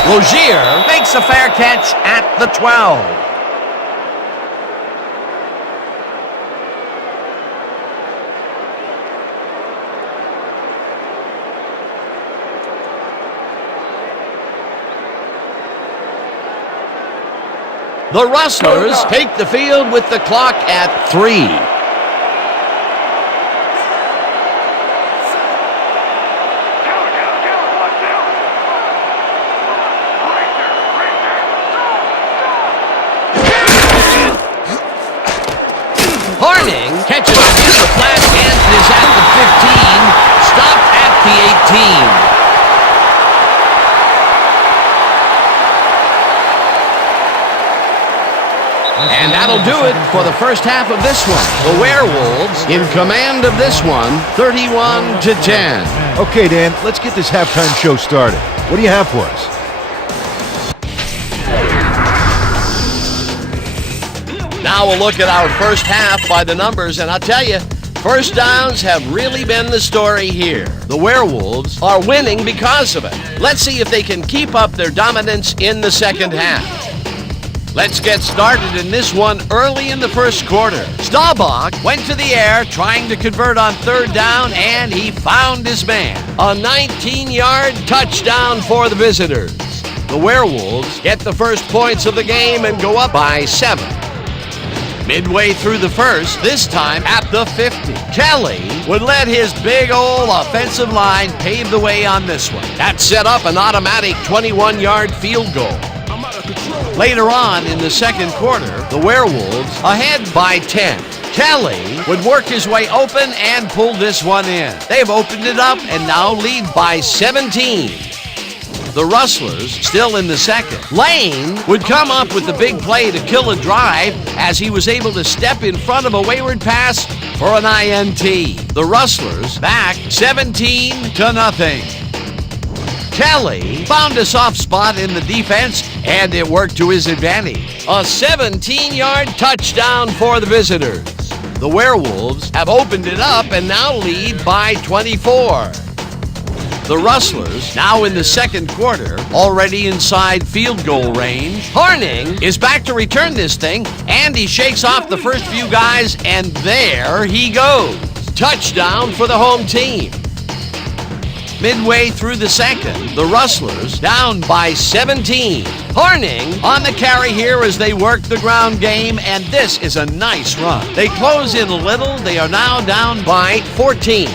Rozier makes a fair catch at the 12. The Rustlers take the field with the clock at 3. Horning catches it in the flat and is at the 15, stopped at the 18. And that'll do it for the first half of this one. The Werewolves in command of this one, 31-10. Okay, Dan, let's get this halftime show started. What do you have for us? Now we'll look at our first half by the numbers, and I'll tell you, first downs have really been the story here. The Werewolves are winning because of it. Let's see if they can keep up their dominance in the second half. Let's get started in this one early in the first quarter. Staubach went to the air trying to convert on third down, and he found his man. A 19-yard touchdown for the visitors. The Werewolves get the first points of the game and go up by 7. Midway through the first, this time at the 50. Kelly would let his big old offensive line pave the way on this one. That set up an automatic 21-yard field goal. Later on in the second quarter, the Werewolves ahead by 10. Kelly would work his way open and pull this one in. They've opened it up and now lead by 17. The Rustlers still in the second. Lane would come up with the big play to kill a drive as he was able to step in front of a wayward pass for an INT. The Rustlers back 17-0. Kelly found a soft spot in the defense, and it worked to his advantage. A 17-yard touchdown for the visitors. The Werewolves have opened it up and now lead by 24. The Rustlers, now in the second quarter, already inside field goal range. Horning is back to return this thing, and he shakes off the first few guys, and there he goes. Touchdown for the home team. Midway through the second, the Rustlers down by 17. Horning on the carry here as they work the ground game, and this is a nice run. They close in a little. They are now down by 14.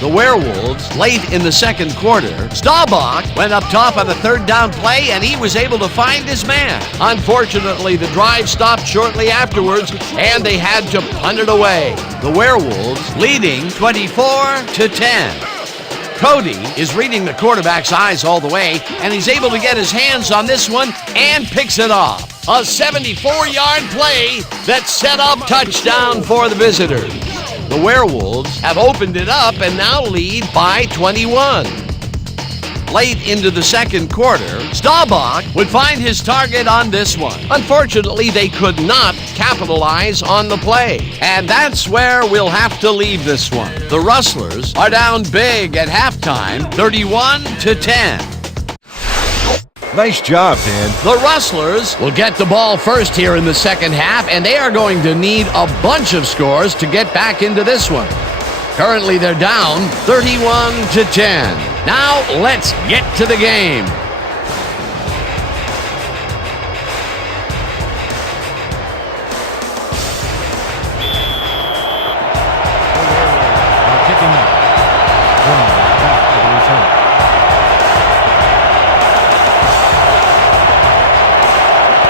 The Werewolves late in the second quarter. Staubach went up top on a third down play, and he was able to find his man. Unfortunately, the drive stopped shortly afterwards, and they had to punt it away. The Werewolves leading 24-10. Cody is reading the quarterback's eyes all the way, and he's able to get his hands on this one and picks it off. A 74-yard play that set up touchdown for the visitors. The Werewolves have opened it up and now lead by 21. Late into the second quarter, Staubach would find his target on this one. Unfortunately, they could not capitalize on the play. And that's where we'll have to leave this one. The Rustlers are down big at halftime, 31-10. Nice job, Dan. The Rustlers will get the ball first here in the second half, and they are going to need a bunch of scores to get back into this one. Currently, they're down 31-10. Now, let's get to the game.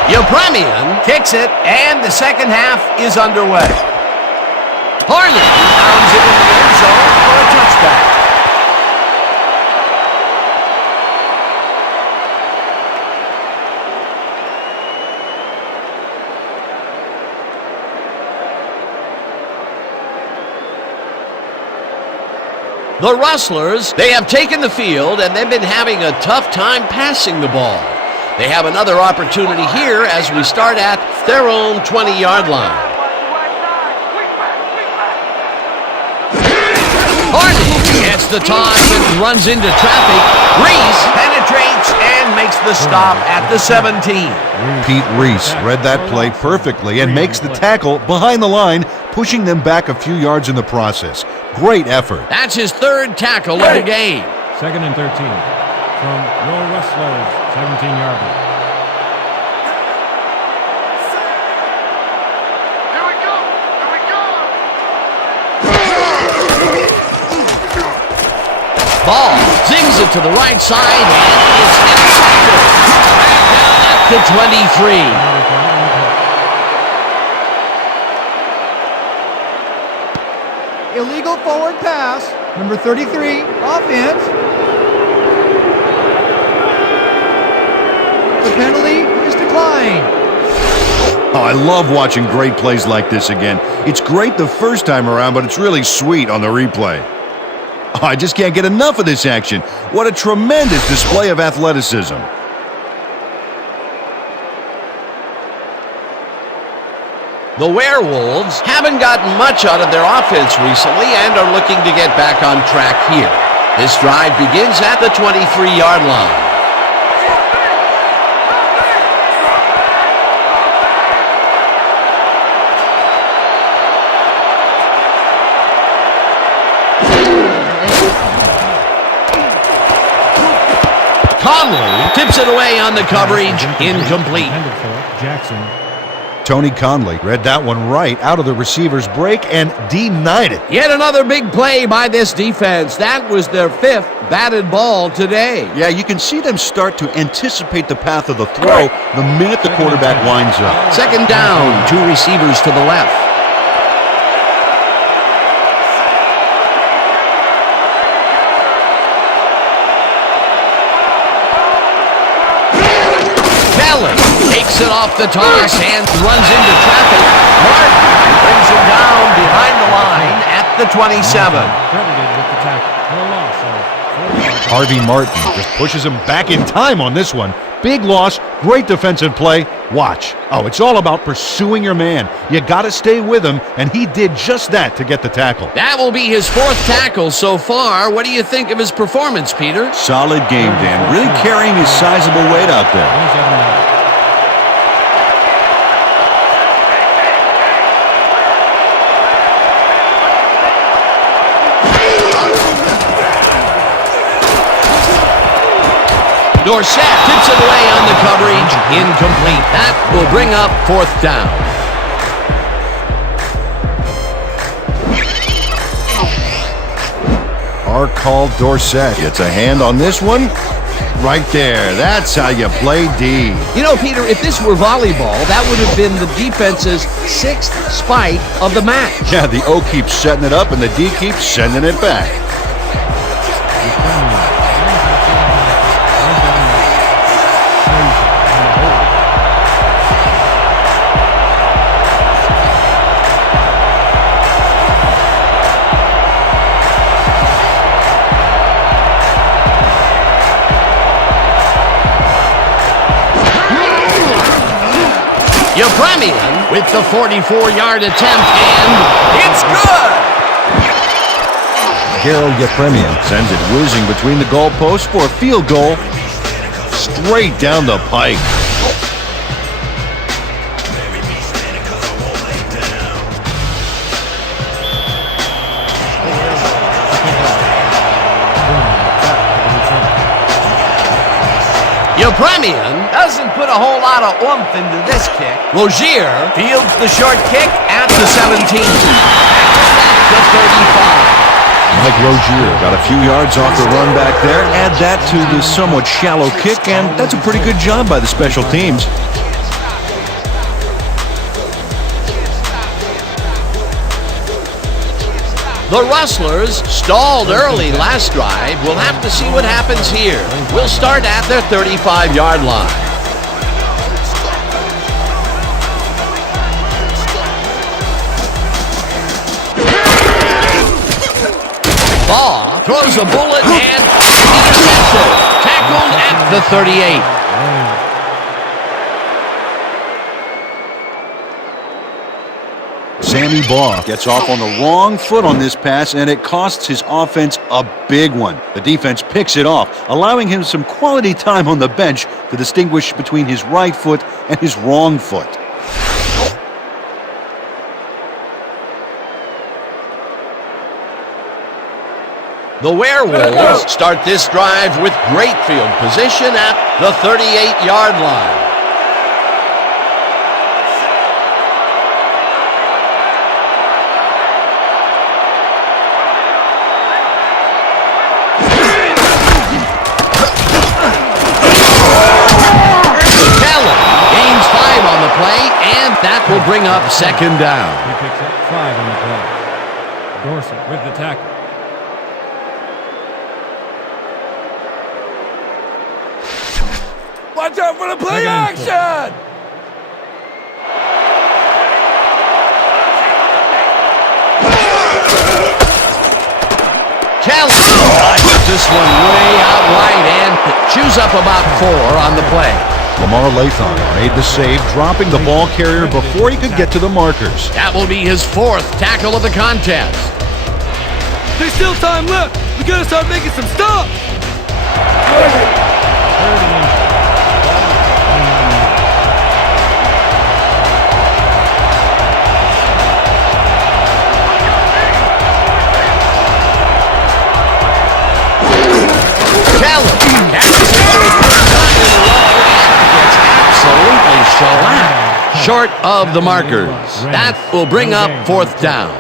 Yepremian kicks it, and the second half is underway. Horning pounds it in the end zone for a touchback. The Rustlers, they have taken the field, and they've been having a tough time passing the ball. They have another opportunity here as we start at their own 20-yard line. Horning gets the toss and runs into traffic. Reese penetrates and makes the stop at the 17. Pete Reese read that play perfectly and makes the tackle behind the line, pushing them back a few yards in the process. Great effort. That's his third tackle of the game. 2nd and 13 from your Rustlers, 17-yarder. Ball zings it to the right side, and it's intercepted. Back down at the 23. Illegal forward pass. Number 33, offense. The penalty is declined. Oh, I love watching great plays like this again. It's great the first time around, but it's really sweet on the replay. Oh, I just can't get enough of this action. What a tremendous display of athleticism. The Werewolves haven't gotten much out of their offense recently and are looking to get back on track here. This drive begins at the 23-yard line. Conley tips it away on the coverage, incomplete. Jackson. Tony Conley read that one right out of the receiver's break and denied it. Yet another big play by this defense. That was their 5th batted ball today. Yeah, you can see them start to anticipate the path of the throw the minute the quarterback winds up. 2nd down, 2 receivers to the left. Takes it off the toss and runs into traffic. Martin brings him down behind the line at the 27. Credited with the tackle. For a loss of 4 yards. Harvey Martin just pushes him back in time on this one. Big loss, great defensive play. Watch. Oh, it's all about pursuing your man. You got to stay with him, and he did just that to get the tackle. That will be his 4th tackle so far. What do you think of his performance, Peter? Solid game, Dan. Really carrying his sizable weight out there. 27 yards. Dorsett tips it away on the coverage, incomplete. That will bring up 4th down. Our call, Dorsett. It's a hand on this one. Right there. That's how you play D. You know, Peter, if this were volleyball, that would have been the defense's 6th spike of the match. Yeah, the O keeps setting it up, and the D keeps sending it back. Yepremian with the 44-yard attempt, and it's good! Gerald Yepremian sends it whizzing between the goalposts for a field goal straight down the pike. Yepremian doesn't put a whole lot of oomph into this kick. Rozier fields the short kick at the 17. At the 35. Mike Rozier got a few yards off the run back there. Add that to the somewhat shallow kick, and that's a pretty good job by the special teams. The Rustlers stalled early last drive. We'll have to see what happens here. We'll start at their 35-yard line. Ball throws a bullet and intercepted. Tackled at the 38. Sammy Baugh gets off on the wrong foot on this pass, and it costs his offense a big one. The defense picks it off, allowing him some quality time on the bench to distinguish between his right foot and his wrong foot. The Werewolves start this drive with great field position at the 38-yard line. And that will bring up second down. He picks up 5 on the play. Dorsey with the tackle. Watch out for the play action! Kelly puts this one way out wide and chews up about 4 on the play. Lamar Latham made the save, dropping the ball carrier before he could get to the markers. That will be his 4th tackle of the contest. There's still time left. We gotta start making some stops. Kelly catches it for his 3rd time in a row and gets absolutely shellacked short of the markers. That will bring up 4th down.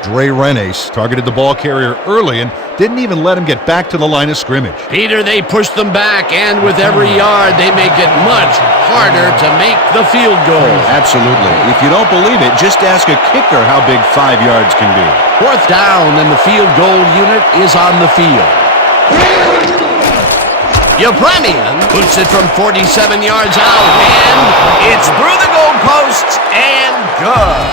Dre Renes targeted the ball carrier early and didn't even let him get back to the line of scrimmage. Peter, they pushed them back, and with every yard, they make it much harder to make the field goal. Absolutely. If you don't believe it, just ask a kicker how big 5 yards can be. 4th down, and the field goal unit is on the field. Yepremian puts it from 47 yards out, and it's through the goalposts and good.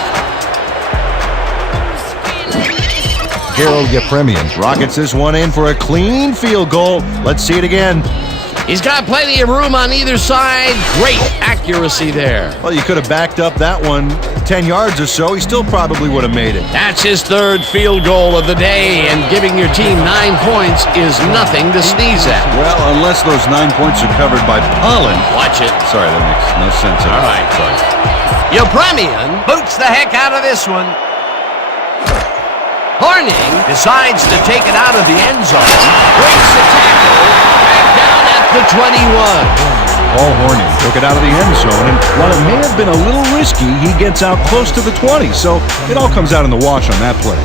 Hero Yepremian rockets this one in for a clean field goal. Let's see it again. He's got plenty of room on either side. Great accuracy there. Well, you could have backed up that one 10 yards or so. He still probably would have made it. That's his 3rd field goal of the day, and giving your team 9 points is nothing to sneeze at. Well, unless those 9 points are covered by pollen. Watch it. Sorry, that makes no sense at all. All right. Sorry. Yepremian boots the heck out of this one. Horning decides to take it out of the end zone. Breaks the tackle. Back down at the 21. Paul Horning took it out of the end zone, and while it may have been a little risky, he gets out close to the 20, so it all comes out in the wash on that play.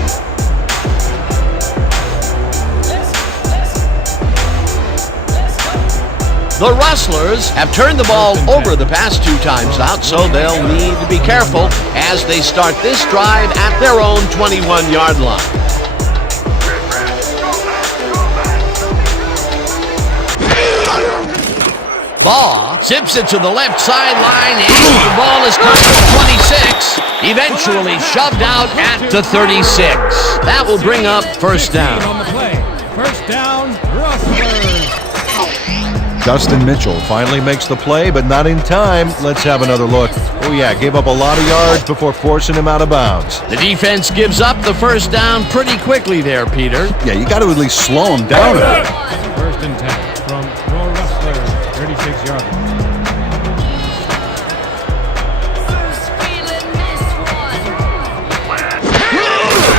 The Rustlers have turned the ball over the past 2 times out, so they'll need to be careful as they start this drive at their own 21-yard line. Baugh zips it to the left sideline, and the ball is caught at 26, eventually shoved out at the 36. That will bring up 1st down. On the play. 1st down, Rustlers. Justin Mitchell finally makes the play, but not in time. Let's have another look. Oh yeah, gave up a lot of yards before forcing him out of bounds. The defense gives up the 1st down pretty quickly there, Peter. Yeah, you got to at least slow him down a bit. 1st and 10 from your Rustlers, 36-yard line.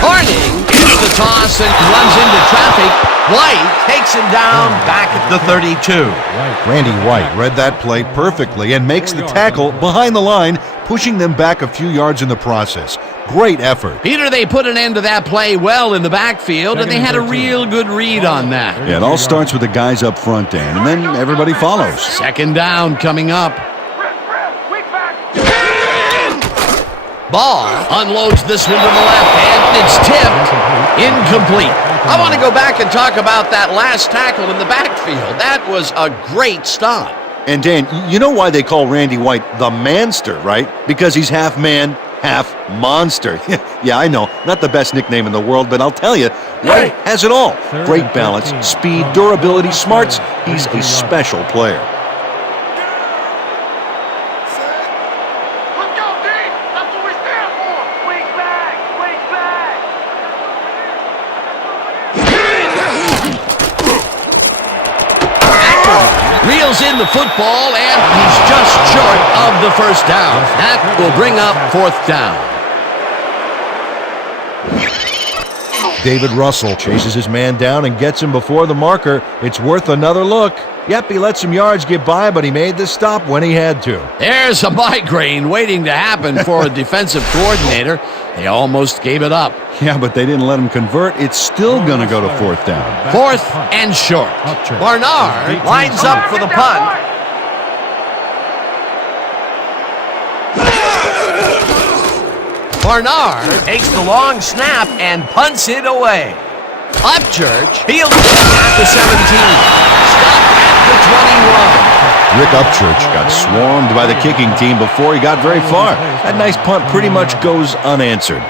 Horning gets the toss and runs into traffic. White takes him down back at the 32. Randy White read that play perfectly and makes the tackle behind the line, pushing them back a few yards in the process. Great effort. Peter, they put an end to that play well in the backfield, and they had a real good read on that. Yeah, it all starts with the guys up front, Dan, and then everybody follows. 2nd down coming up. Baugh unloads this one to the left, and it's tipped. Incomplete. I want to go back and talk about that last tackle in the backfield. That was a great stop. And Dan, you know why they call Randy White the Manster, right? Because he's half man, half monster. Yeah, I know, not the best nickname in the world, but I'll tell you, White has it all. Great balance, speed, durability, smarts. He's a special player. in the football, and he's just short of the first down. That will bring up fourth down. David Russell chases his man down and gets him before the marker. It's worth another look. Yep, he let some yards get by, but he made the stop when he had to. There's a migraine waiting to happen for a defensive coordinator. They almost gave it up. Yeah, but they didn't let him convert. It's still going to go to fourth down. Fourth and short. Barnard lines up for the punt. Barnard takes the long snap and punts it away. Upchurch fields it at the 17. Stopped at the 21. Rick Upchurch got swarmed by the kicking team before he got very far. That nice punt pretty much goes unanswered.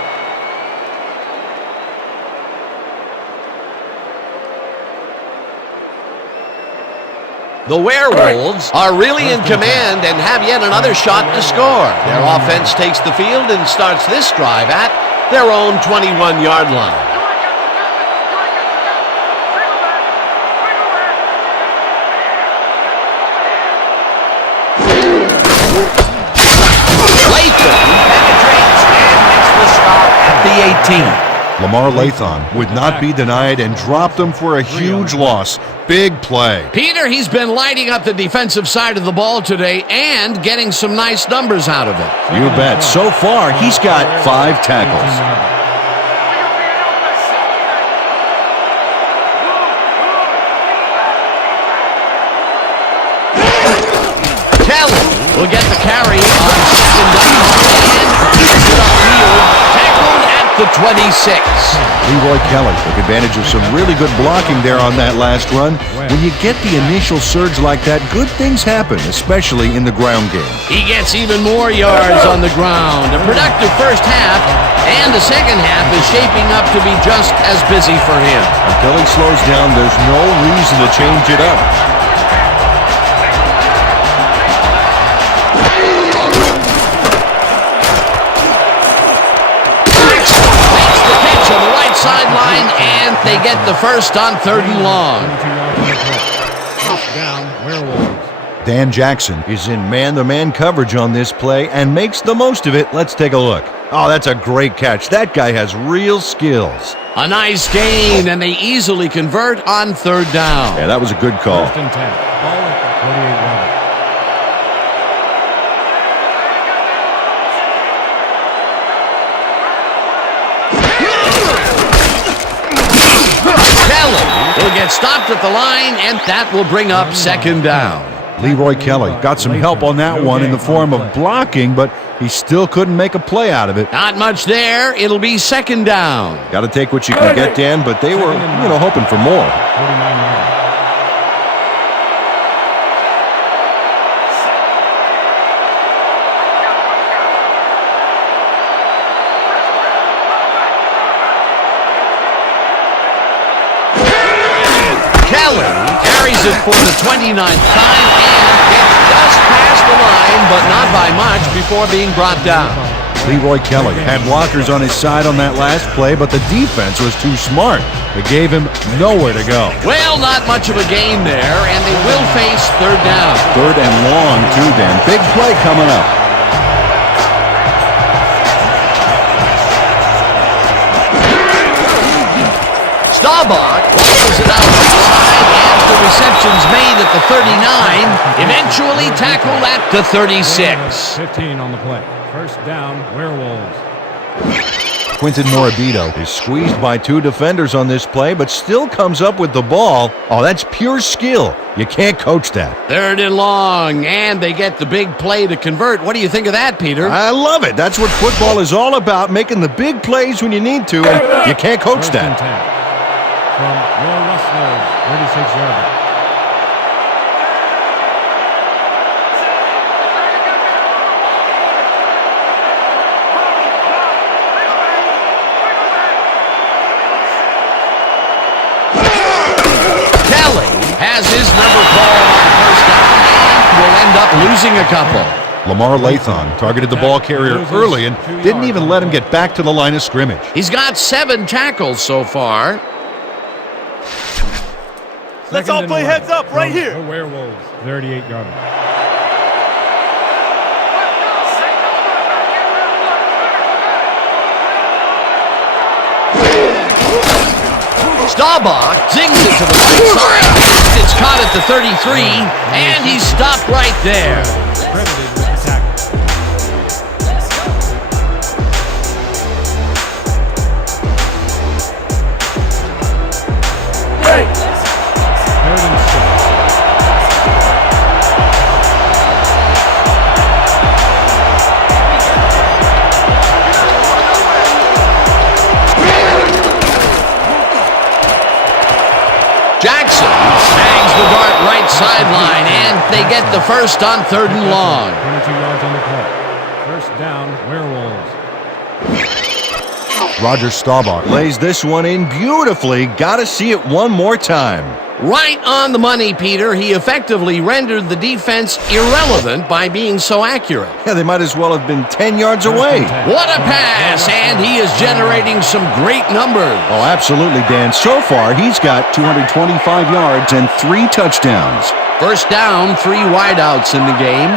The Werewolves are really in command and have yet another shot to score. Their offense takes the field and starts this drive at their own 21-yard line. Latham penetrates and makes the stop at the 18. Lamar Latham would not be denied and dropped them for a huge loss. Big play. Peter, he's been lighting up the defensive side of the ball today and getting some nice numbers out of it. You bet. So far, he's got 5 tackles. Kelly will get the carry on second down and keeps it upfield. Tackled at the 26. Leroy Kelly took advantage of some really good blocking there on that last run. When you get the initial surge like that, good things happen, especially in the ground game. He gets even more yards on the ground. A productive first half, and the second half is shaping up to be just as busy for him. Until he slows down, there's no reason to change it up. Sideline, and they get the first on 3rd and long. Down, Werewolves. Dan Jackson is in man-to-man coverage on this play and makes the most of it. Let's take a look. Oh, that's a great catch. That guy has real skills. A nice gain, and they easily convert on 3rd down. Yeah, that was a good call. 1st and 10. Ball at the 48-yard. Will get stopped at the line, and that will bring up 2nd down. Leroy Kelly got some help on that one in the form of blocking, but he still couldn't make a play out of it. Not much there. It'll be 2nd down. Got to take what you can get, Dan, but they were, hoping for more. 49 yards. Kelly carries it for the 29th time and gets just past the line, but not by much before being brought down. Leroy Kelly had blockers on his side on that last play, but the defense was too smart. It gave him nowhere to go. Well, not much of a gain there, and they will face 3rd down. 3rd and long, too, Dan. Big play coming up. Staubach rolls it out right side after receptions made at the 39, eventually tackled at the 36. 15 on the play. 1st down, Werewolves. Quinton Morabito is squeezed by 2 defenders on this play, but still comes up with the ball. Oh, that's pure skill. You can't coach that. 3rd and long, and they get the big play to convert. What do you think of that, Peter? I love it. That's what football is all about, making the big plays when you need to, and you can't coach 1st and that. 10. From your Rustlers, 36-yard. Kelly has his number called on 1st down and will end up losing a couple. Lamar Latham targeted the ball carrier early and didn't even let him get back to the line of scrimmage. He's got 7 tackles so far. Let's all play heads up right here. The Werewolves, 38-yard line. Staubach zings it to the right side. It's caught at the 33, and he's stopped right there. Credited with the tackle. Hey! Third and 6. Jackson bangs the dart right sideline, and they get the first on 3rd and long. 22 yards on the play. First down, Werewolves. Roger Staubach lays this one in beautifully. Gotta see it one more time. Right on the money, Peter. He effectively rendered the defense irrelevant by being so accurate. Yeah, they might as well have been 10 yards away. What a pass, and he is generating some great numbers. Oh, absolutely, Dan. So far, he's got 225 yards and 3 touchdowns. First down, 3 wideouts in the game.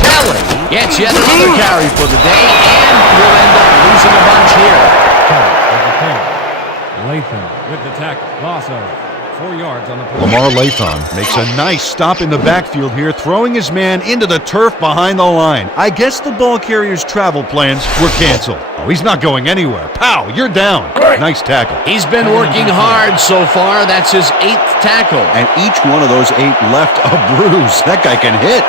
Kelly gets yet another carry for the day, and will end up losing a bunch here. Latham with the tackle. Loss of 4 yards on the play. Lamar Latham makes a nice stop in the backfield here, throwing his man into the turf behind the line. I guess the ball carrier's travel plans were canceled. Oh, he's not going anywhere. Pow, you're down. Nice tackle. He's been working hard so far. That's his 8th tackle. And each one of those 8 left a bruise. That guy can hit.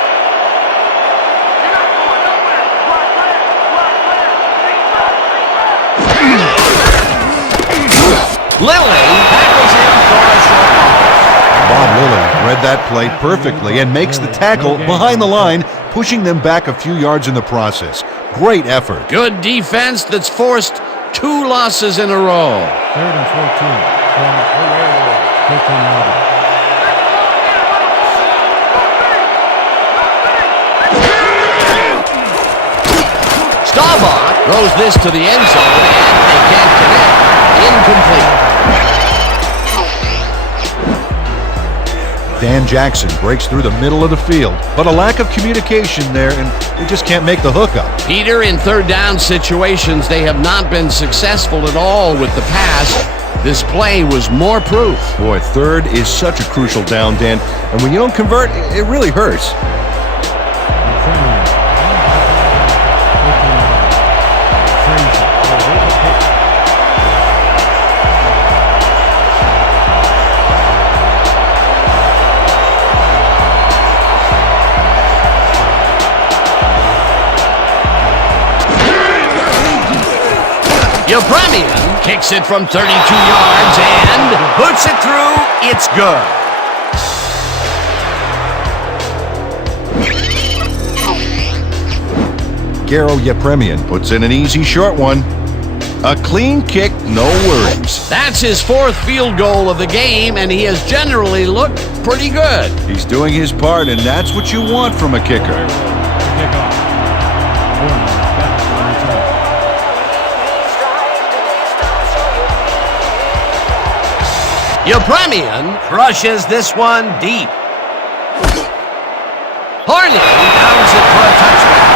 Lilly tackles him for a short loss. Bob Lilly read that play perfectly and makes the tackle behind the line, pushing them back a few yards in the process. Great effort. Good defense that's forced 2 losses in a row. 3rd and 14 from the Werewolves. 15 yards. Staubach throws this to the end zone, and they can't connect. Incomplete. Dan Jackson breaks through the middle of the field, but a lack of communication there, and they just can't make the hookup. Peter, in 3rd down situations, they have not been successful at all with the pass. This play was more proof. Boy, 3rd is such a crucial down, Dan, and when you don't convert, it really hurts. Yepremian kicks it from 32 yards and puts it through. It's good. Garo Yepremian puts in an easy short one. A clean kick, no worries. That's his 4th field goal of the game, and he has generally looked pretty good. He's doing his part, and that's what you want from a kicker. Yepremian crushes this one deep. Harney downs it for a touchdown.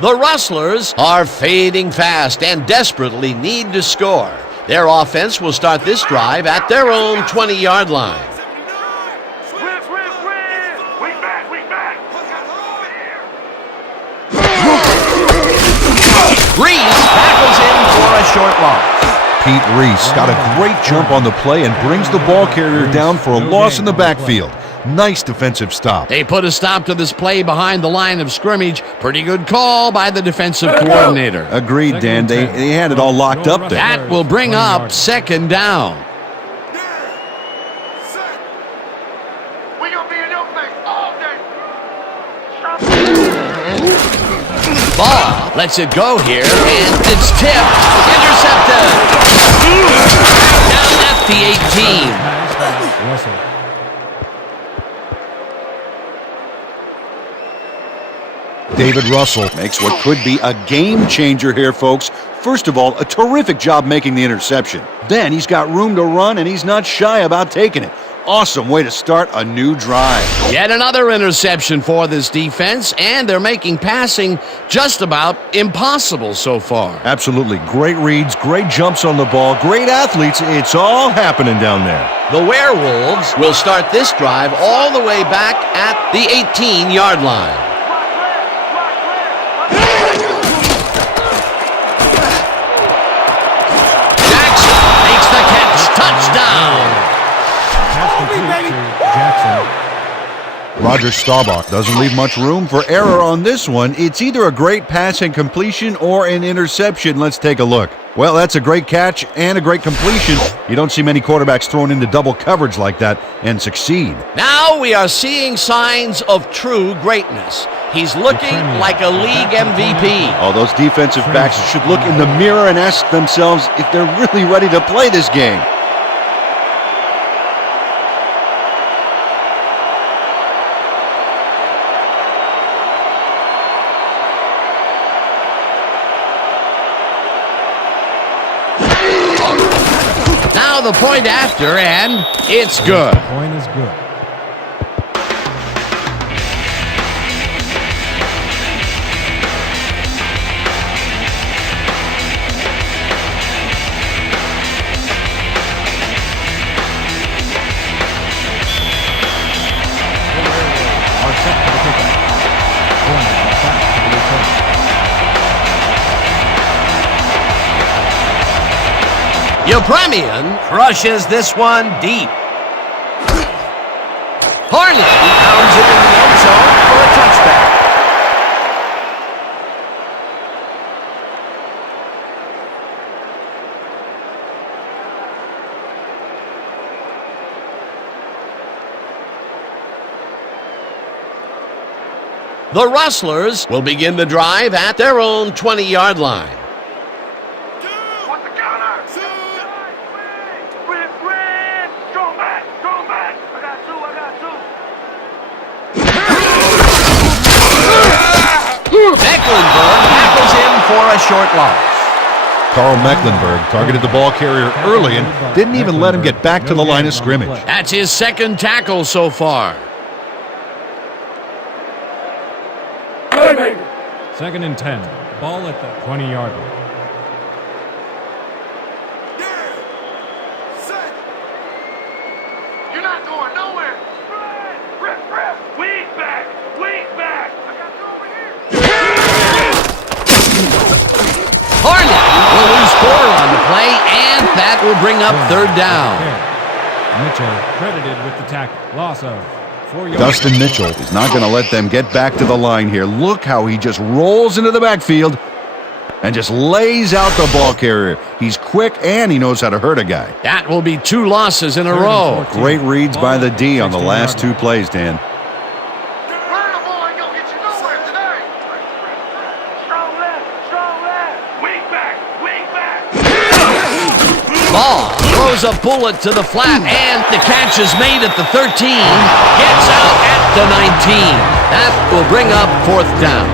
The Rustlers are fading fast and desperately need to score. Their offense will start this drive at their own 20-yard line. Reese tackles him for a short loss. Pete Reese got a great jump on the play and brings the ball carrier down for a loss in the backfield. Nice defensive stop. They put a stop to this play behind the line of scrimmage. Pretty good call by the defensive coordinator. Agreed, Dan. They had it all locked up there. That will bring up 2nd down. Ball lets it go here, and it's tipped. Intercepted. Down at the 18. David Russell makes what could be a game changer here, folks. First of all, a terrific job making the interception. Then he's got room to run, and he's not shy about taking it. Awesome way to start a new drive. Yet another interception for this defense, and they're making passing just about impossible so far. Absolutely. Great reads, great jumps on the ball, great athletes. It's all happening down there. The Werewolves will start this drive all the way back at the 18-yard line. Jackson makes the catch. Touchdown. Jackson. Roger Staubach doesn't leave much room for error on this one. It's either a great pass and completion or an interception. Let's take a look. Well, that's a great catch and a great completion. You don't see many quarterbacks thrown into double coverage like that and succeed. Now we are seeing signs of true greatness. He's looking like a league MVP. Oh, those defensive backs should look in the mirror and ask themselves if they're really ready to play this game. Now the point after, and it's good. The point is good. Are set for the kickoff. Corner back to the return. Upremian crushes this one deep. Harney pounds it in the end zone for a touchback. The Rustlers will begin the drive at their own 20-yard line. Mecklenburg tackles him for a short loss. Carl Mecklenburg targeted the ball carrier early and didn't even let him get back to the line of scrimmage. That's his second tackle so far. Second and 10. Ball at the 20-yard line. You're not going nowhere. Weak back. I got you over here. Harney will lose 4 on the play, and that will bring up third down. Mitchell credited with the tackle. Loss of 4 yards. Dustin Mitchell is not going to let them get back to the line here. Look how he just rolls into the backfield and just lays out the ball carrier. He's quick and he knows how to hurt a guy. That will be 2 losses in a row. Great reads by the D on the last 2 plays, Dan. Burn the ball ain't gonna get you nowhere today. Strong left. Weak back. Ball throws a bullet to the flat, and the catch is made at the 13. Gets out at the 19. That will bring up 4th down.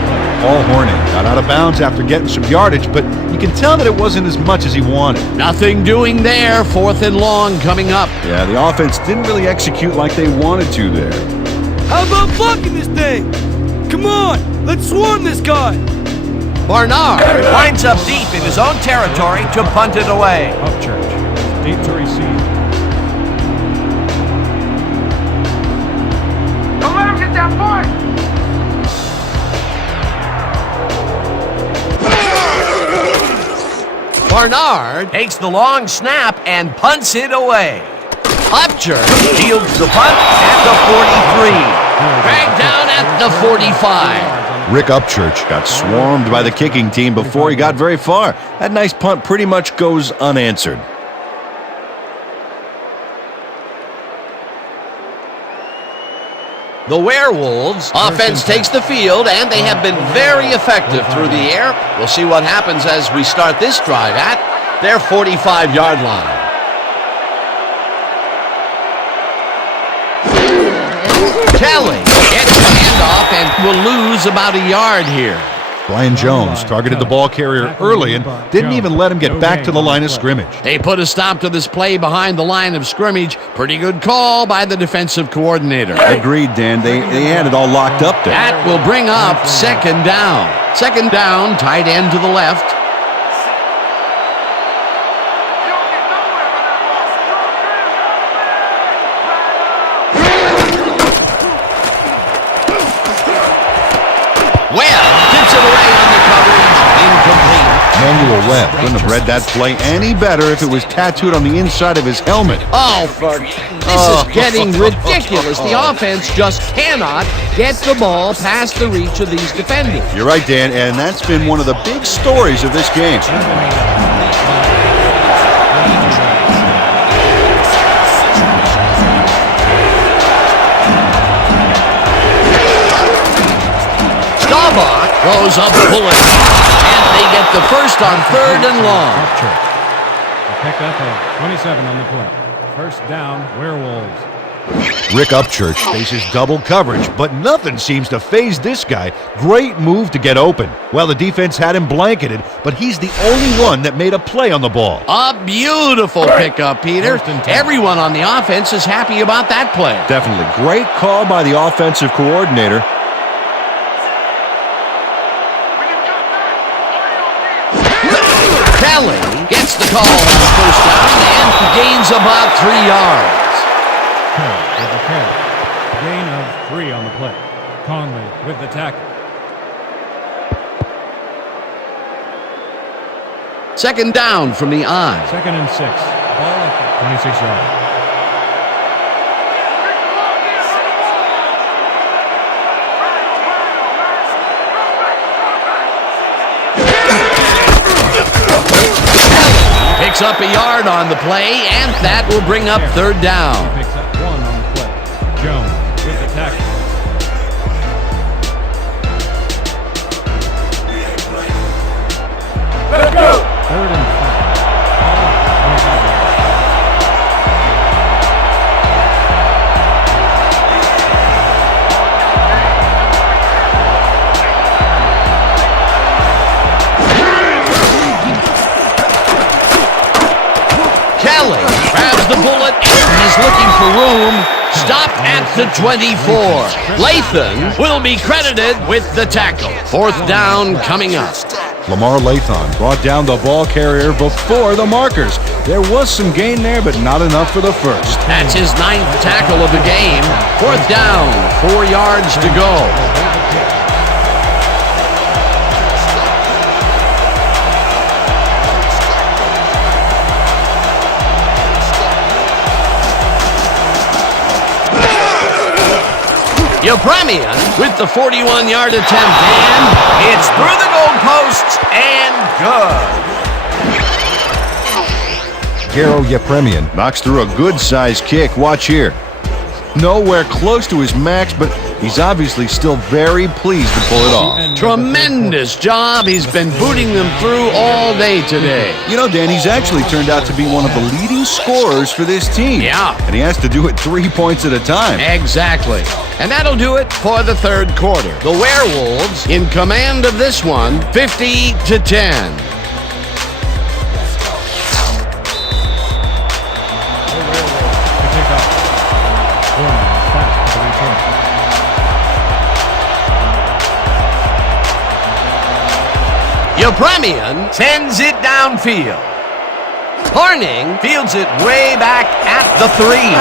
Paul Horning got out of bounds after getting some yardage, but you can tell that it wasn't as much as he wanted. Nothing doing there. 4th and long coming up. Yeah, the offense didn't really execute like they wanted to there. How about blocking this thing? Come on, let's swarm this guy. Barnard winds up deep in his own territory to punt it away. Upchurch. Deep to receive. Don't let him get that point. Barnard takes the long snap and punts it away. Upchurch fields the punt at the 43. Dragged down at the 45. Rick Upchurch got swarmed by the kicking team before he got very far. That nice punt pretty much goes unanswered. The Werewolves offense takes the field, and they have been very effective through the air. We'll see what happens as we start this drive at their 45-yard line. Kelly gets the handoff and will lose about a yard here. Brian Jones targeted the ball carrier early and didn't even let him get back to the line of scrimmage. They put a stop to this play behind the line of scrimmage. Pretty good call by the defensive coordinator. Agreed, Dan. They had it all locked up there. That will bring up second down. Second down, tight end to the left. Emmanuel Webb couldn't have read that play any better if it was tattooed on the inside of his helmet. Oh, this is getting ridiculous. The offense just cannot get the ball past the reach of these defenders. You're right, Dan, and that's been one of the big stories of this game. Staubach goes up pulling. They get the first on third and long. A pickup of 27 on the play. First down, Werewolves. Rick Upchurch faces double coverage, but nothing seems to faze this guy. Great move to get open. Well, the defense had him blanketed, but he's the only one that made a play on the ball. A beautiful pickup, Peter. Everyone on the offense is happy about that play. Definitely. Great call by the offensive coordinator. Kelly gets the call on the first down and gains about 3 yards. With the carry. Gain of 3 on the play. Conley with the tackle. Second down from the I. Second and 6. Ball at 26 yards. Picks up a yard on the play, and that will bring up third down. He picks up 1 on the play. Jones with the tackle. Let's go! Third and 5. Kelly grabs the bullet and he's looking for room. Stop at the 24. Lathan will be credited with the tackle. Fourth down coming up. Lamar Lathan brought down the ball carrier before the markers. There was some gain there, but not enough for the first. That's his 9th tackle of the game. Fourth down, 4 yards to go. Yepremian with the 41-yard attempt, and it's through the goalposts and good. Garo Yepremian knocks through a good-sized kick. Watch here. Nowhere close to his max, but he's obviously still very pleased to pull it off. Tremendous job. He's been booting them through all day today. You know, Dan, he's actually turned out to be one of the leading scorers for this team. Yeah. And he has to do it 3 points at a time. Exactly. And that'll do it for the third quarter. The Werewolves in command of this one, 50-10. Yepremian sends it downfield. Horning fields it way back at the 3.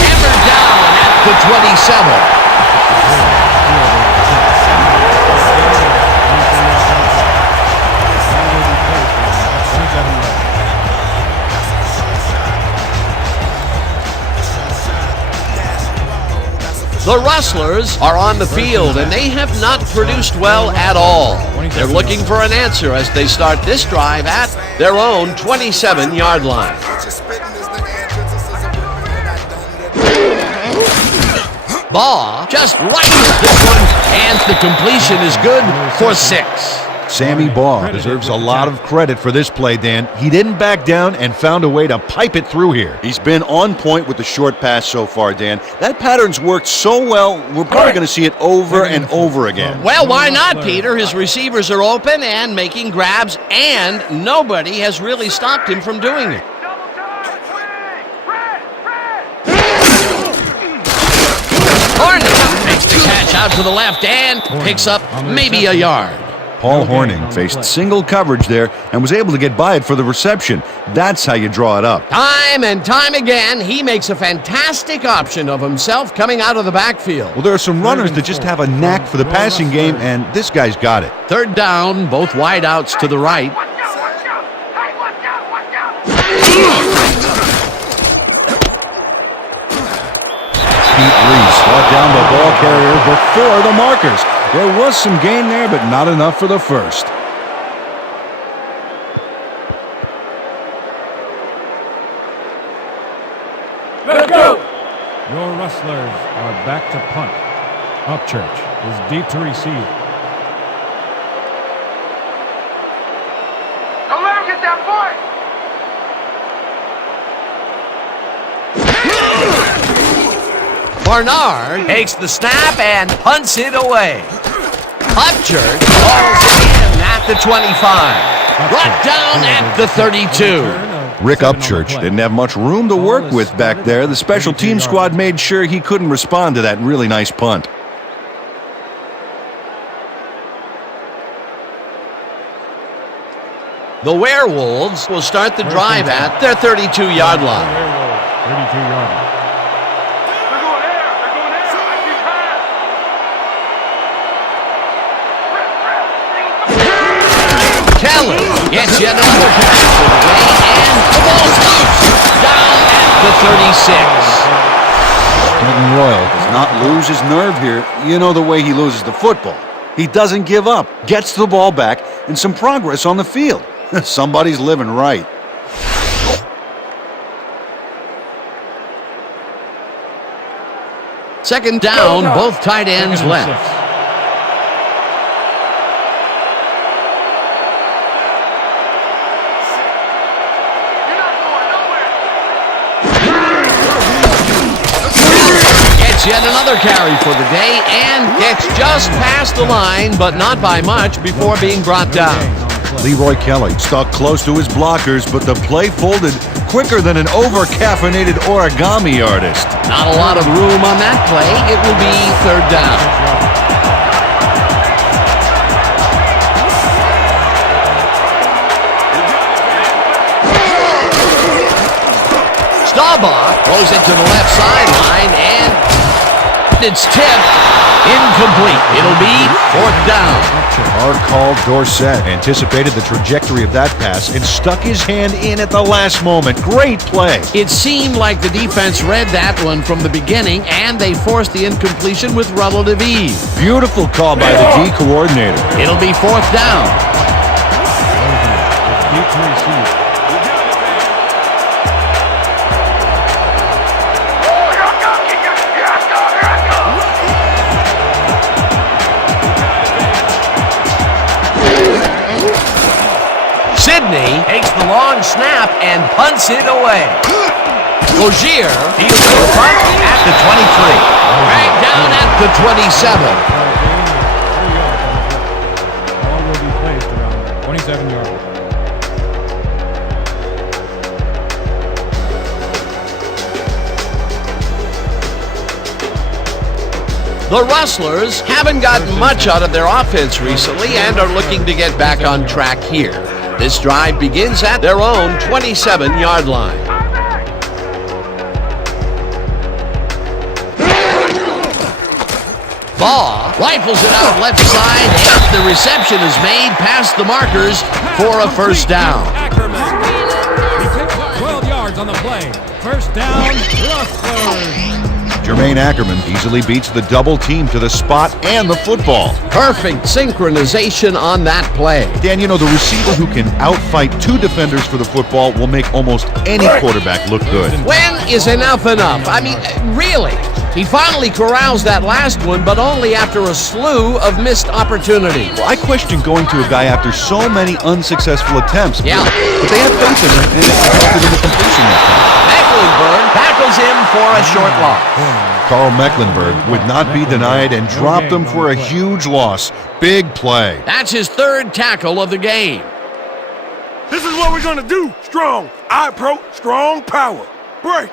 Hammered down at the 27. The Rustlers are on the field, and they have not produced well at all. They're looking for an answer as they start this drive at their own 27-yard line. Baugh just rifles this one, and the completion is good for 6. Sammy Baugh deserves a lot of credit for this play, Dan. He didn't back down and found a way to pipe it through here. He's been on point with the short pass so far, Dan. That pattern's worked so well, we're probably going to see it over and over again. Well, why not, Peter? His receivers are open and making grabs, and nobody has really stopped him from doing it. Double time, swing, red. Horning makes the catch out to the left and picks up maybe a yard. Paul Horning faced single coverage there and was able to get by it for the reception. That's how you draw it up. Time and time again, he makes a fantastic option of himself coming out of the backfield. Well, there are some runners that just have a knack for the passing game, and this guy's got it. Third down, both wideouts to the right. Watch out! Hey, watch out! Pete Reese brought down the ball carrier before the markers. There was some gain there, but not enough for the first. Let's go! Your Rustlers are back to punt. Upchurch is deep to receive. Don't let him get that point! Barnard takes the snap and punts it away. Upchurch falls in at the 25. Brought down at the 32. Rick Upchurch didn't have much room to work with back there. The special team squad made sure he couldn't respond to that really nice punt. The Werewolves will start the drive at their 32-yard line. 32-yard line. They're going there! I keep high! Kelly gets yet another catch for the day, and the ball's loose down at the 36. Quentin Royal does not lose his nerve here. You know the way he loses the football. He doesn't give up, gets the ball back, and some progress on the field. Somebody's living right. Second down, both tight ends left. You're not going nowhere! Gets yet another carry for the day and gets just past the line, but not by much before being brought down. Leroy Kelly stuck close to his blockers, but the play folded quicker than an over-caffeinated origami artist. Not a lot of room on that play. It will be third down. Staubach throws it to the left sideline, and it's tipped. Incomplete. It'll be fourth down. Hard call. Dorsett anticipated the trajectory of that pass and stuck his hand in at the last moment. Great play. It seemed like the defense read that one from the beginning, and they forced the incompletion with relative ease. Beautiful call by the D coordinator. It'll be fourth down. Deep to receive. Sidney takes the long snap and punts it away. Rozier deals to the punt at the 23. Dragged down at the 27. Ball will be placed around 27 yards. The Rustlers haven't gotten much out of their offense recently and are looking to get back on track here. This drive begins at their own 27-yard line. Baugh rifles it out left side, and the reception is made past the markers for a first down. He picks up 12 yards on the play. First down, Rustlers. Jermaine Ackerman easily beats the double team to the spot and the football. Perfect synchronization on that play. Dan, you know, the receiver who can outfight two defenders for the football will make almost any quarterback look good. When is enough enough? I mean, really? He finally corrals that last one, but only after a slew of missed opportunities. Well, I question going to a guy after so many unsuccessful attempts. Yeah. But they had faith in him, and it resulted in the completion that time. Mecklenburg tackles him for a short loss. Carl Mecklenburg would not be denied and dropped him for a huge loss. Big play. That's his third tackle of the game. This is what we're gonna do. Strong. I approach strong power. Break.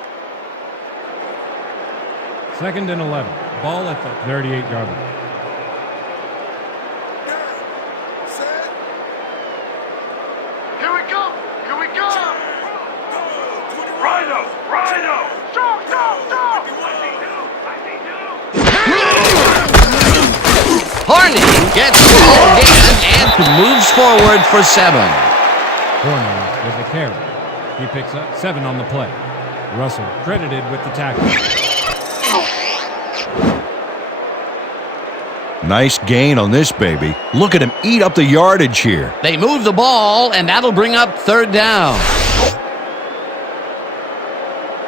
2nd and 11. Ball at the 38-yard line. Here we go. Here we go. Rhino. Rhino. Strong, strong, strong. Harney gets the ball again and moves forward for 7. Corner with the carry. He picks up 7 on the play. Russell credited with the tackle. Nice gain on this baby. Look at him eat up the yardage here. They move the ball, and that'll bring up 3rd down.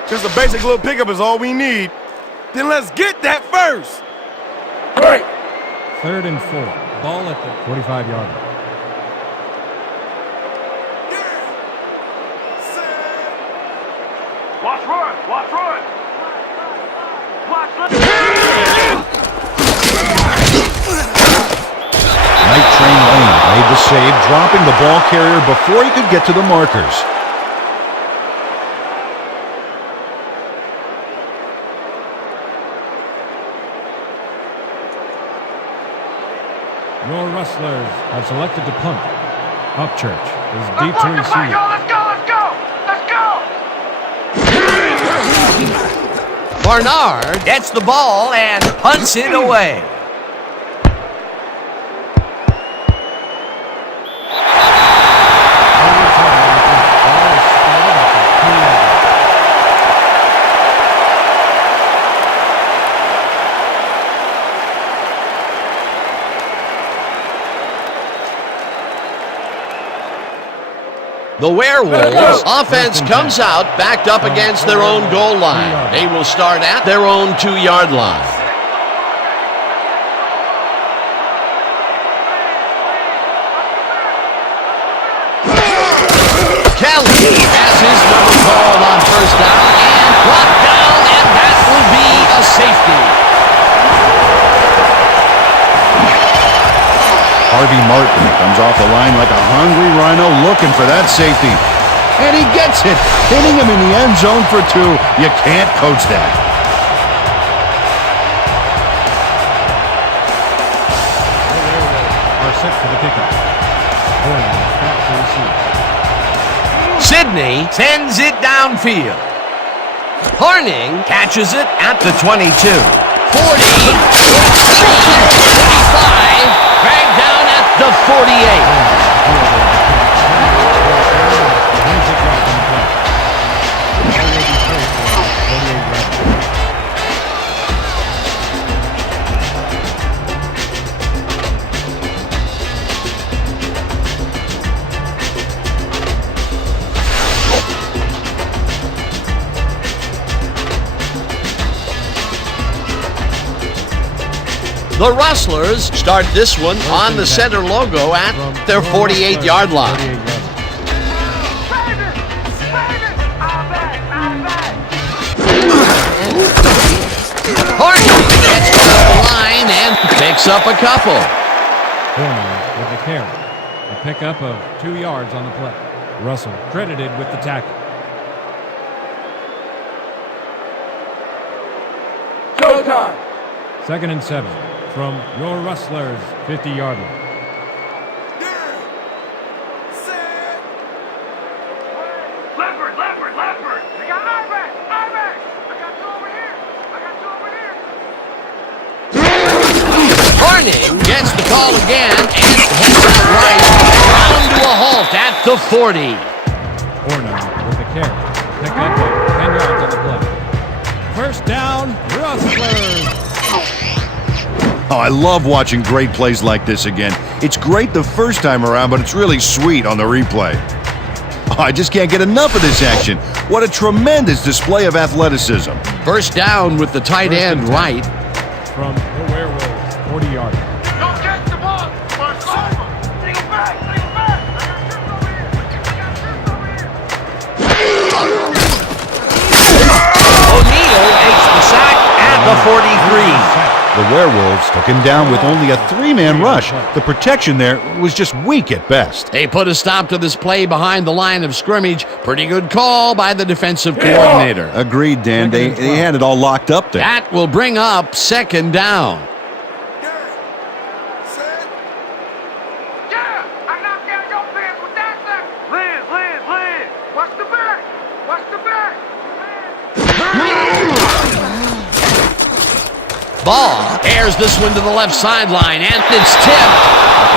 Just a basic little pickup is all we need. Then let's get that first. Break. 3rd and 4. Ball at the 45-yard line. Watch run. Watch run. Watch run. Night Train Lane made the save, dropping the ball carrier before he could get to the markers. Your Rustlers have selected to punt. Upchurch is deep to Let's receive. go. Let's go. Let's go. Let's go. Barnard gets the ball and punts it away. The Werewolves offense comes out backed up against their own goal line. They will start at their own 2-yard line. Kelly has his number called on 1st down and brought down, and that will be a safety. Harvey Martin comes off the line like a hungry rhino looking for that safety. And he gets it, hitting him in the end zone for 2. You can't coach that. Are set for the kickoff. Corner back to receive. Sidney sends it downfield. Horning catches it at the 22. 40, 45, dragged down at the 48. The Rustlers start this one on the center logo at their 48-yard line. Hardy gets to the line and picks up a couple. Corner with the carry. A pickup of 2 yards on the play. Russell credited with the tackle. Showtime. 2nd and 7 from your Rustlers 50-yard line. Leopard. I got Ibex. I got 2 over here. Horning gets the call again and heads out right, down to a halt at the 40. Corner with the carry. Pickup of 10 yards on the play. 1st down, Rustlers. Oh, I love watching great plays like this again. It's great the first time around, but it's really sweet on the replay. Oh, I just can't get enough of this action. What a tremendous display of athleticism. First down with the tight end right. From the Werewolves, 40 yards. Don't catch the ball. First over. Take it back. Take it back. I got trips over here. I got trips over here. O'Neal takes the sack at the 43. The Werewolves took him down with only a three-man rush. The protection there was just weak at best. They put a stop to this play behind the line of scrimmage. Pretty good call by the defensive coordinator. Agreed, Dan. They had it all locked up there. That will bring up second down. Yeah, I knocked down your pants with that sack. Liz. Watch the back. Watch the back. Ball airs this one to the left sideline, and it's tipped.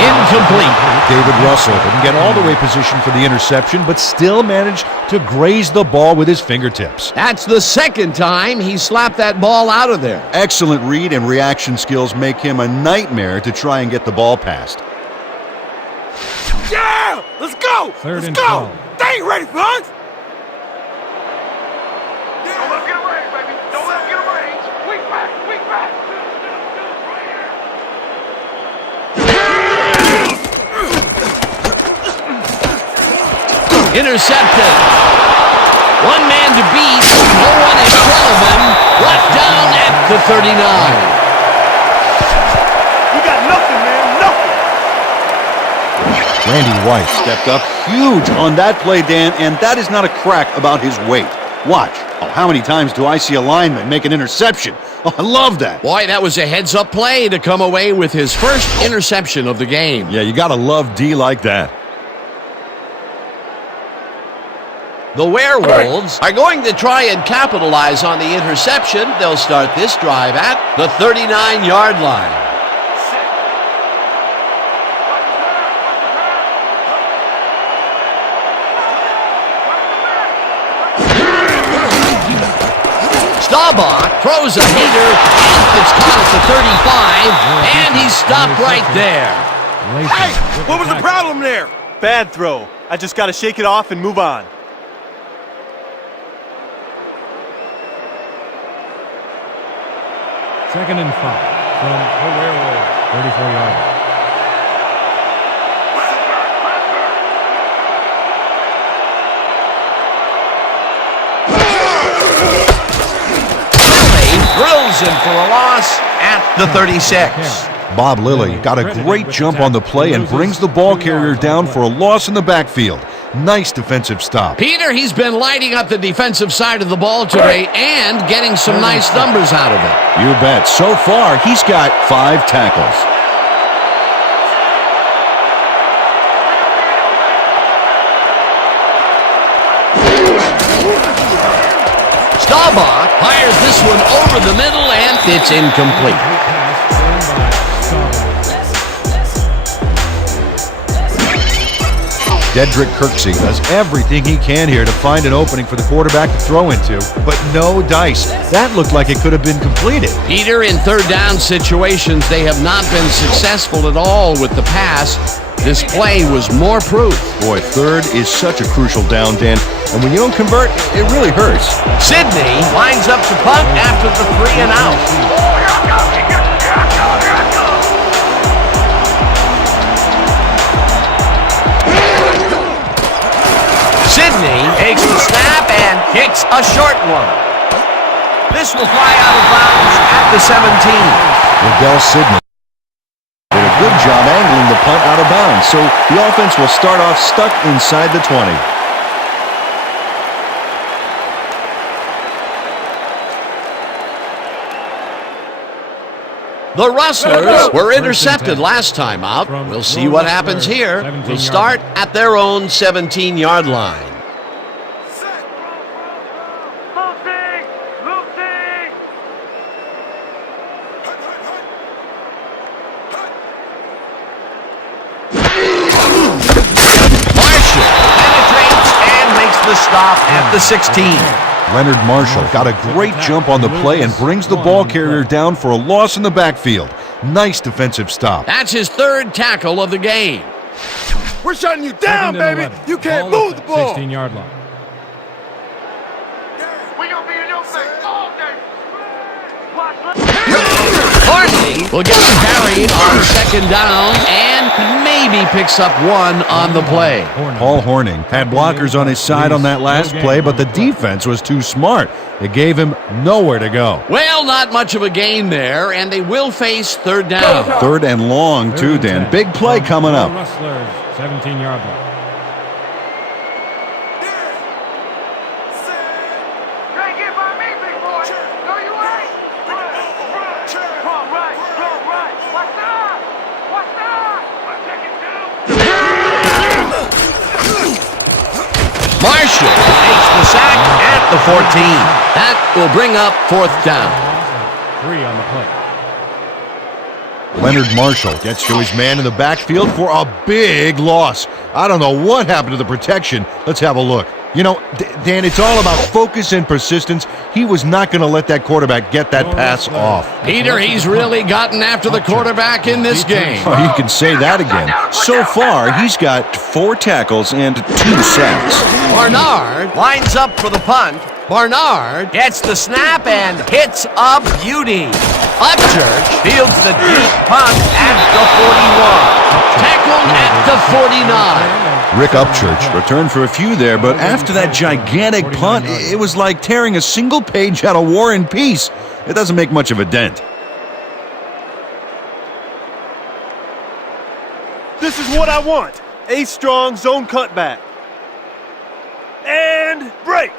Incomplete. David Russell didn't get all the way positioned for the interception, but still managed to graze the ball with his fingertips. That's the second time he slapped that ball out of there. Excellent read and reaction skills make him a nightmare to try and get the ball past. Yeah! Let's go! Third and Let's go! 12. They ain't ready for us! Don't let him get a range, baby. Don't let him get a range. Weak back. Intercepted. One man to beat. No one in front of him. Brought down at the 39. We got nothing, man. Nothing! Randy White stepped up huge on that play, Dan, and that is not a crack about his weight. Watch. Oh, how many times do I see a lineman make an interception? Oh, I love that. Boy, that was a heads-up play to come away with his first interception of the game. Yeah, you gotta love D like that. The Werewolves are going to try and capitalize on the interception. They'll start this drive at the 39-yard line. Staubach throws a heater, and it's caught at the 35, and he's stopped right there. Hey! What was the problem there? Bad throw. I just gotta shake it off and move on. Second and 5 from the Werewolves, 34 yards. Drills him for a loss at the 36. Bob Lilly got a great jump on the play and brings the ball carrier down for a loss in the backfield. Nice defensive stop. Peter, he's been lighting up the defensive side of the ball today and getting some nice numbers out of it. You bet. So far, he's got 5 tackles. Staubach fires this one over the middle, and it's incomplete. Dedrick Kirksey does everything he can here to find an opening for the quarterback to throw into, but no dice. That looked like it could have been completed. Peter, in third down situations, they have not been successful at all with the pass. This play was more proof. Boy, third is such a crucial down, Dan, and when you don't convert, it really hurts. Sidney lines up to punt after the 3 and out. Sidney takes the snap and kicks a short one. This will fly out of bounds at the 17. Odell Sidney did a good job angling the punt out of bounds, so the offense will start off stuck inside the 20. The Rustlers were intercepted last time out. We'll see what happens here. We'll start at their own 17-yard line. Marshall penetrates and makes the stop at the 16. Leonard Marshall got a great jump on the play and brings the ball carrier down for a loss in the backfield. Nice defensive stop. That's his third tackle of the game. We're shutting you down, Second and baby. 11. You can't Ball move at the ball. 16-yard line. We gonna be in your face all day. Watch. Hardly will get a carry on second down and maybe picks up one on the play. Paul Hornung had blockers on his side on that last play, but the defense was too smart. It gave him nowhere to go. Well, not much of a gain there, and they will face third down. Third and long, too, Dan. Big play coming up. Rustlers, 17-yard line. You ain't get by me, big boy. No, you ain't. Come right. Watch out. Marshall makes the sack at the 14. That will bring up fourth down. 3 on the play. Leonard Marshall gets to his man in the backfield for a big loss. I don't know what happened to the protection. Let's have a look. You know, Dan, it's all about focus and persistence. He was not going to let that quarterback get that pass off. Peter, he's really gotten after the quarterback in this game. Oh, you can say that again. So far, he's got 4 tackles and 2 sacks. Barnard lines up for the punt. Barnard gets the snap and hits a beauty. Upchurch fields the deep punt at the 41. Tackled at the 49. Rick Upchurch returned for a few there, but after that gigantic punt, it was like tearing a single page out of War and Peace. It doesn't make much of a dent. This is what I want. A strong zone cutback. And break.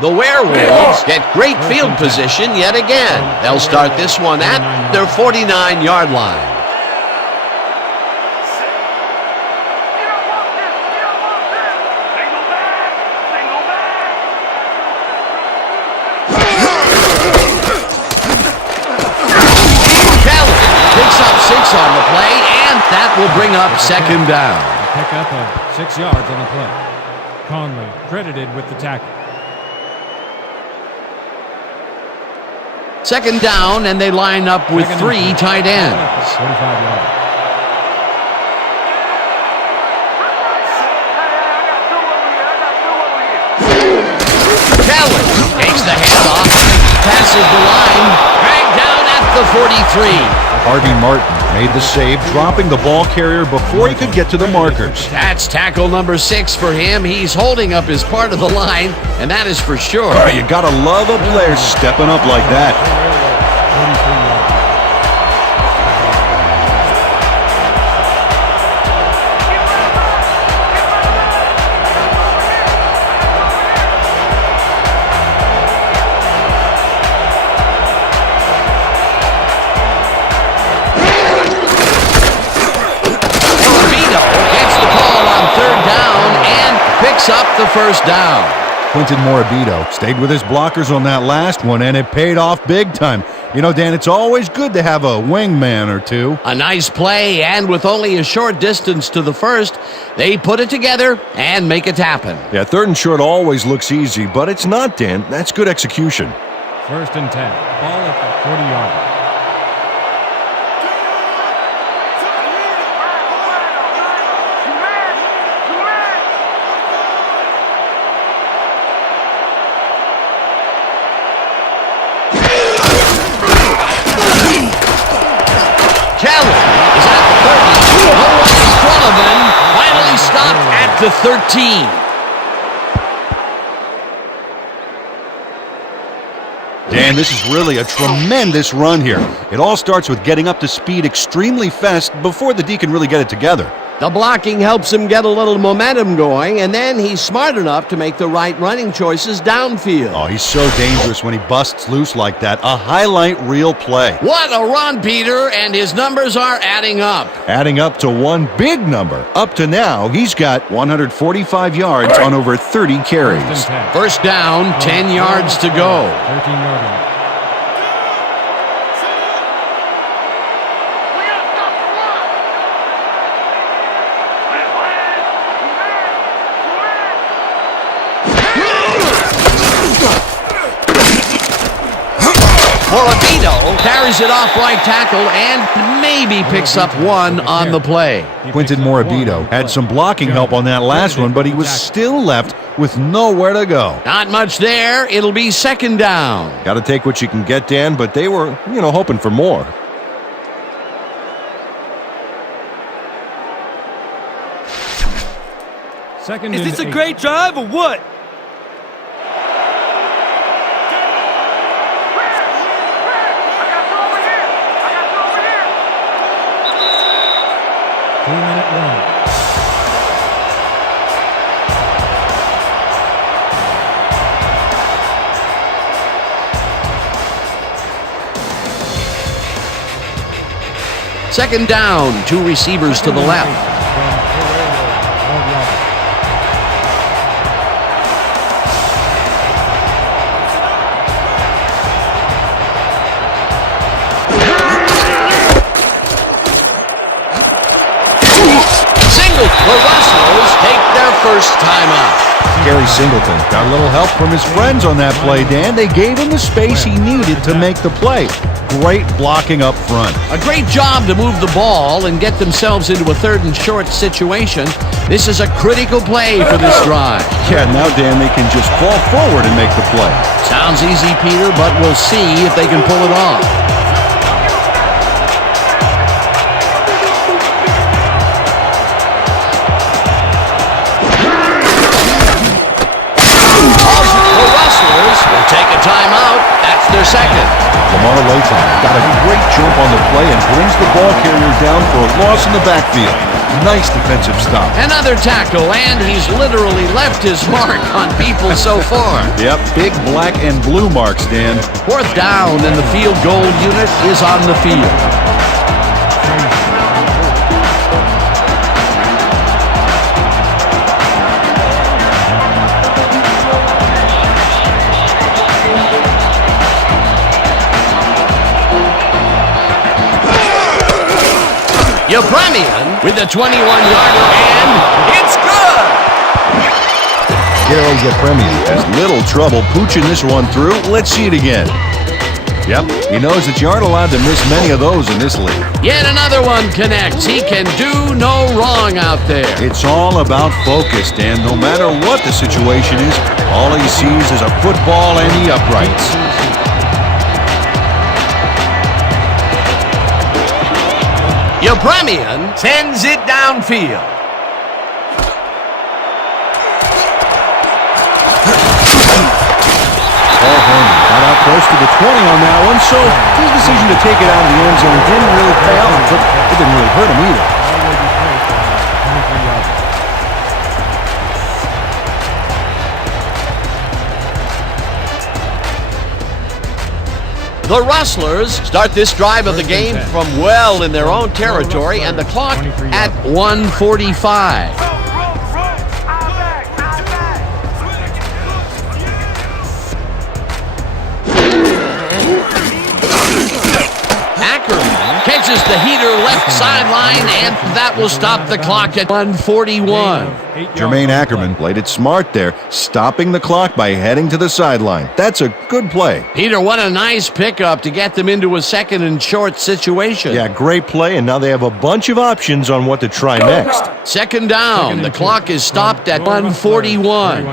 The Werewolves get great field position yet again. They'll start this one at their 49-yard line. Kelly picks up 6 on the play, and that will bring up second down. A pickup of 6 yards on the play. Conley credited with the tackle. Second down, and they line up with 3 tight ends. 45-yard. Kelly takes the handoff, passes the line, dragged down at the 43. Harvey Martin made the save, dropping the ball carrier before he could get to the markers. That's tackle number 6 for him. He's holding up his part of the line, and that is for sure. Oh, you gotta love a player stepping up like that. 43 yards. Picks up the first down. Quinton Morabito stayed with his blockers on that last one, and it paid off big time. You know, Dan, it's always good to have a wingman or two. A nice play, and with only a short distance to the first, they put it together and make it happen. Yeah, third and short always looks easy, but it's not, Dan. That's good execution. 1st and 10. Ball at the 40-yard line. Kelly is at the 30. No one in front of him. Finally stopped at the 13. Dan, this is really a tremendous run here. It all starts with getting up to speed extremely fast before the D can really get it together. The blocking helps him get a little momentum going, and then he's smart enough to make the right running choices downfield. Oh, he's so dangerous when he busts loose like that. A highlight reel play. What a run, Peter, and his numbers are adding up. Adding up to one big number. Up to now, he's got 145 yards on over 30 carries. 1st and 10. First down, 10 yards to go. 13-yard line. Morabito Beto carries it off right tackle and maybe picks up one on the play. Quinton Morabito had some blocking help on that last one, but he was still left with nowhere to go. Not much there. It'll be second down. Got to take what you can get, Dan, but they were, hoping for more. Second Is and this a 8. great drive or what? Two-minute warning. Second down, two receivers to the left. The Rustlers take their first time out. Gary Singleton got a little help from his friends on that play, Dan. They gave him the space he needed to make the play. Great blocking up front. A great job to move the ball and get themselves into a third and short situation. This is a critical play for this drive. Yeah, now, Dan, they can just fall forward and make the play. Sounds easy, Peter, but we'll see if they can pull it off. Will take a timeout. That's their second. Lamar Layton got a great jump on the play and brings the ball carrier down for a loss in the backfield. Nice defensive stop. Another tackle, and he's literally left his mark on people so far. Yep, big black and blue marks, Dan. Fourth down, and the field goal unit is on the field. Yepremian with a 21-yarder, and it's good! Gerald Yepremian has little trouble pooching this one through. Let's see it again. Yep, he knows that you aren't allowed to miss many of those in this league. Yet another one connects. He can do no wrong out there. It's all about focus, Dan. No matter what the situation is, all he sees is a football and the uprights. Yepremian sends it downfield. Paul Hornung got out close to the 20 on that one, so his decision to take it out of the end zone didn't really pay off, but it didn't really hurt him either. The Rustlers start this drive of the game from well in their own territory, and the clock at 1:45. Ackerman catches the heater left sideline, and that will stop the clock at 1:41. Jermaine Ackerman played it smart there, stopping the clock by heading to the sideline. That's a good play. Peter, what a nice pickup to get them into a second and short situation. Yeah, great play, and now they have a bunch of options on what to try next. Second down. The clock is stopped at 1:41.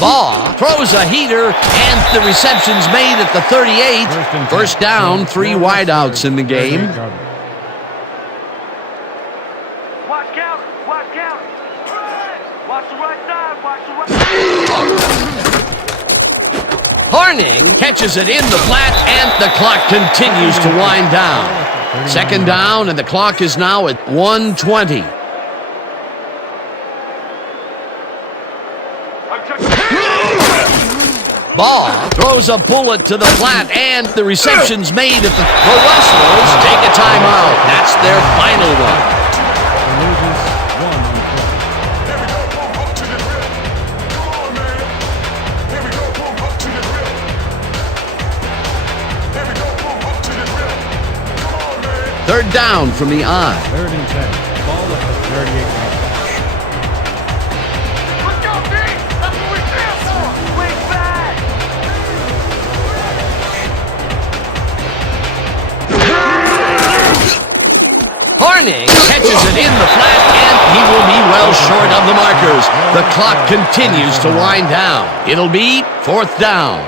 Baugh throws a heater, and the reception's made at the 38. First down, three wideouts in the game. Watch counter, watch counter. Watch the right side, watch the right. Hornung catches it in the flat, and the clock continues to wind down. Second down, and the clock is now at 1:20. Baugh throws a bullet to the flat, and the reception's made at the Rustlers take a timeout. That's their final one. Third down from the I. 3rd and 10. Ball at the 38-yard line. Let's go, D! That's what we're here for! Wing back! Harning catches it in the flat, and he will be well short of the markers. The clock continues to wind down. It'll be 4th down.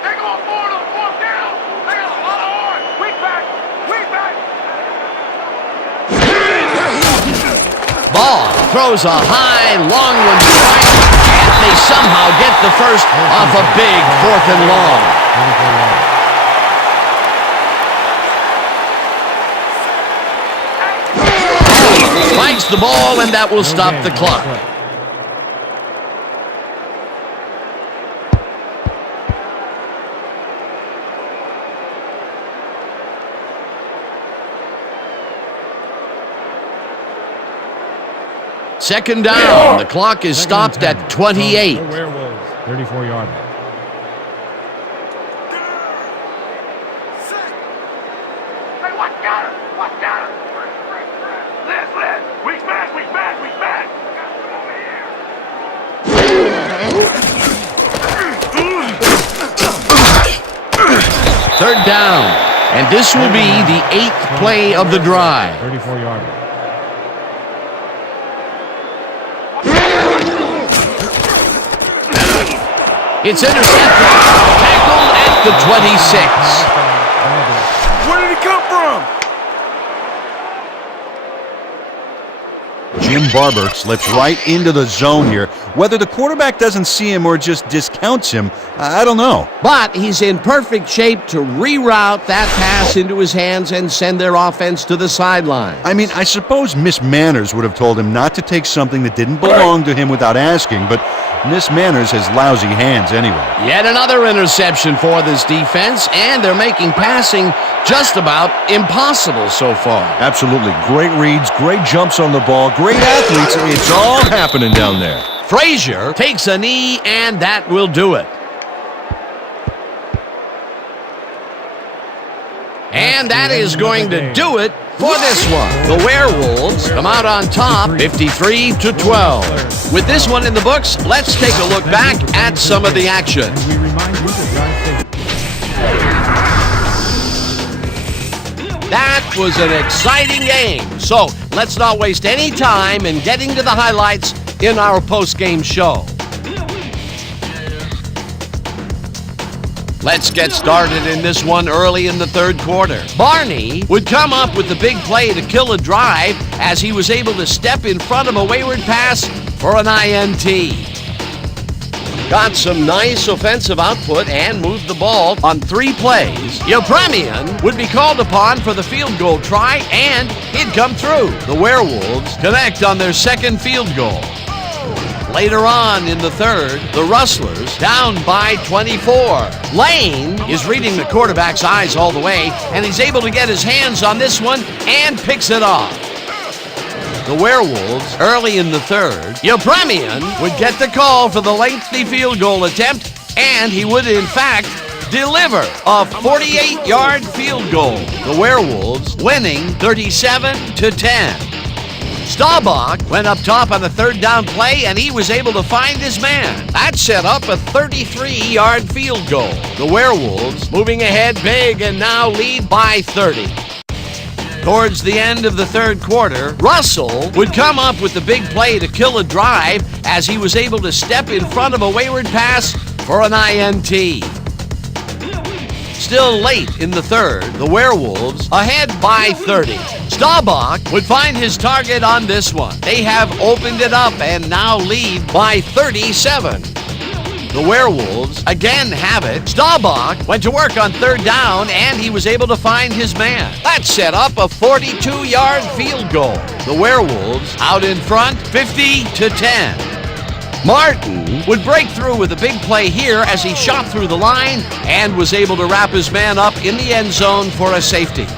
They're going forward on 4th down! They got a lot of horn! Wing back! Wing back! Ball throws a high, long one to right, and they somehow get the first off a big 4th and long. 24 yards. Spikes the ball, and that will stop the clock. Second down. The clock is stopped at 28. The Werewolves, 34-yard line. Hey, what got him? What got him? Left. Wing back, wing back, wing back! Got some over here. Third down. And this will be the 8th play of the drive. 34-yard line. It's intercepted. Tackled at the 26. Where did he come from? Jim Barber slips right into the zone here. Whether the quarterback doesn't see him or just discounts him, I don't know. But he's in perfect shape to reroute that pass into his hands and send their offense to the sideline. I mean, I suppose Miss Manners would have told him not to take something that didn't belong to him without asking, but Miss Manners has lousy hands anyway. Yet another interception for this defense, and they're making passing just about impossible so far. Absolutely. Great reads, great jumps on the ball, great athletes. It's all happening down there. Frazier takes a knee, and that will do it. And that is going to do it for this one. The Werewolves come out on top, 53-12. With this one in the books, let's take a look back at some of the action. We remind you to drive safe. That was an exciting game. So let's not waste any time in getting to the highlights in our post-game show. Let's get started in this one early in the third quarter. Barney would come up with the big play to kill a drive as he was able to step in front of a wayward pass for an INT. Got some nice offensive output and moved the ball on 3 plays. Yepremian would be called upon for the field goal try, and he'd come through. The Werewolves connect on their second field goal. Later on in the third, the Rustlers down by 24. Lane is reading the quarterback's eyes all the way, and he's able to get his hands on this one and picks it off. The Werewolves, early in the third, Yepremian would get the call for the lengthy field goal attempt, and he would in fact deliver a 48-yard field goal. The Werewolves winning 37-10. Staubach went up top on the third down play, and he was able to find his man. That set up a 33-yard field goal. The Werewolves moving ahead big and now lead by 30. Towards the end of the third quarter, Russell would come up with the big play to kill a drive as he was able to step in front of a wayward pass for an INT. Still late in the third, the Werewolves ahead by 30. Staubach would find his target on this one. They have opened it up and now lead by 37. The Werewolves again have it. Staubach went to work on third down, and he was able to find his man. That set up a 42-yard field goal. The Werewolves out in front, 50-10. Martin would break through with a big play here as he shot through the line and was able to wrap his man up in the end zone for a safety.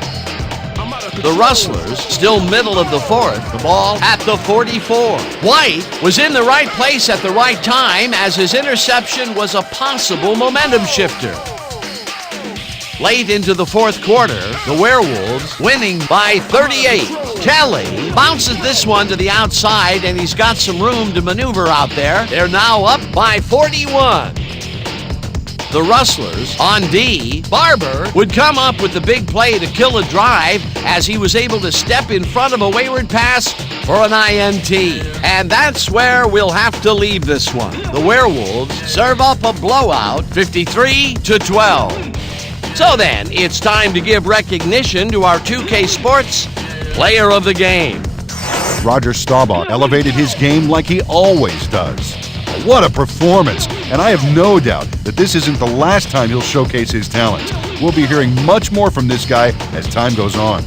The Rustlers still middle of the fourth, the ball at the 44. White was in the right place at the right time as his interception was a possible momentum shifter. Late into the fourth quarter, the Werewolves winning by 38. Kelly bounces this one to the outside, and he's got some room to maneuver out there. They're now up by 41. The Rustlers on D. Barber would come up with the big play to kill a drive as he was able to step in front of a wayward pass for an INT. And that's where we'll have to leave this one. The Werewolves serve up a blowout, 53-12. So then, it's time to give recognition to our 2K Sports Player of the Game. Roger Staubach elevated his game like he always does. What a performance! And I have no doubt that this isn't the last time he'll showcase his talents. We'll be hearing much more from this guy as time goes on.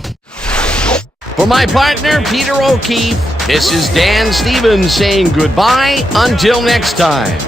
For my partner, Peter O'Keefe, this is Dan Stevens saying goodbye until next time.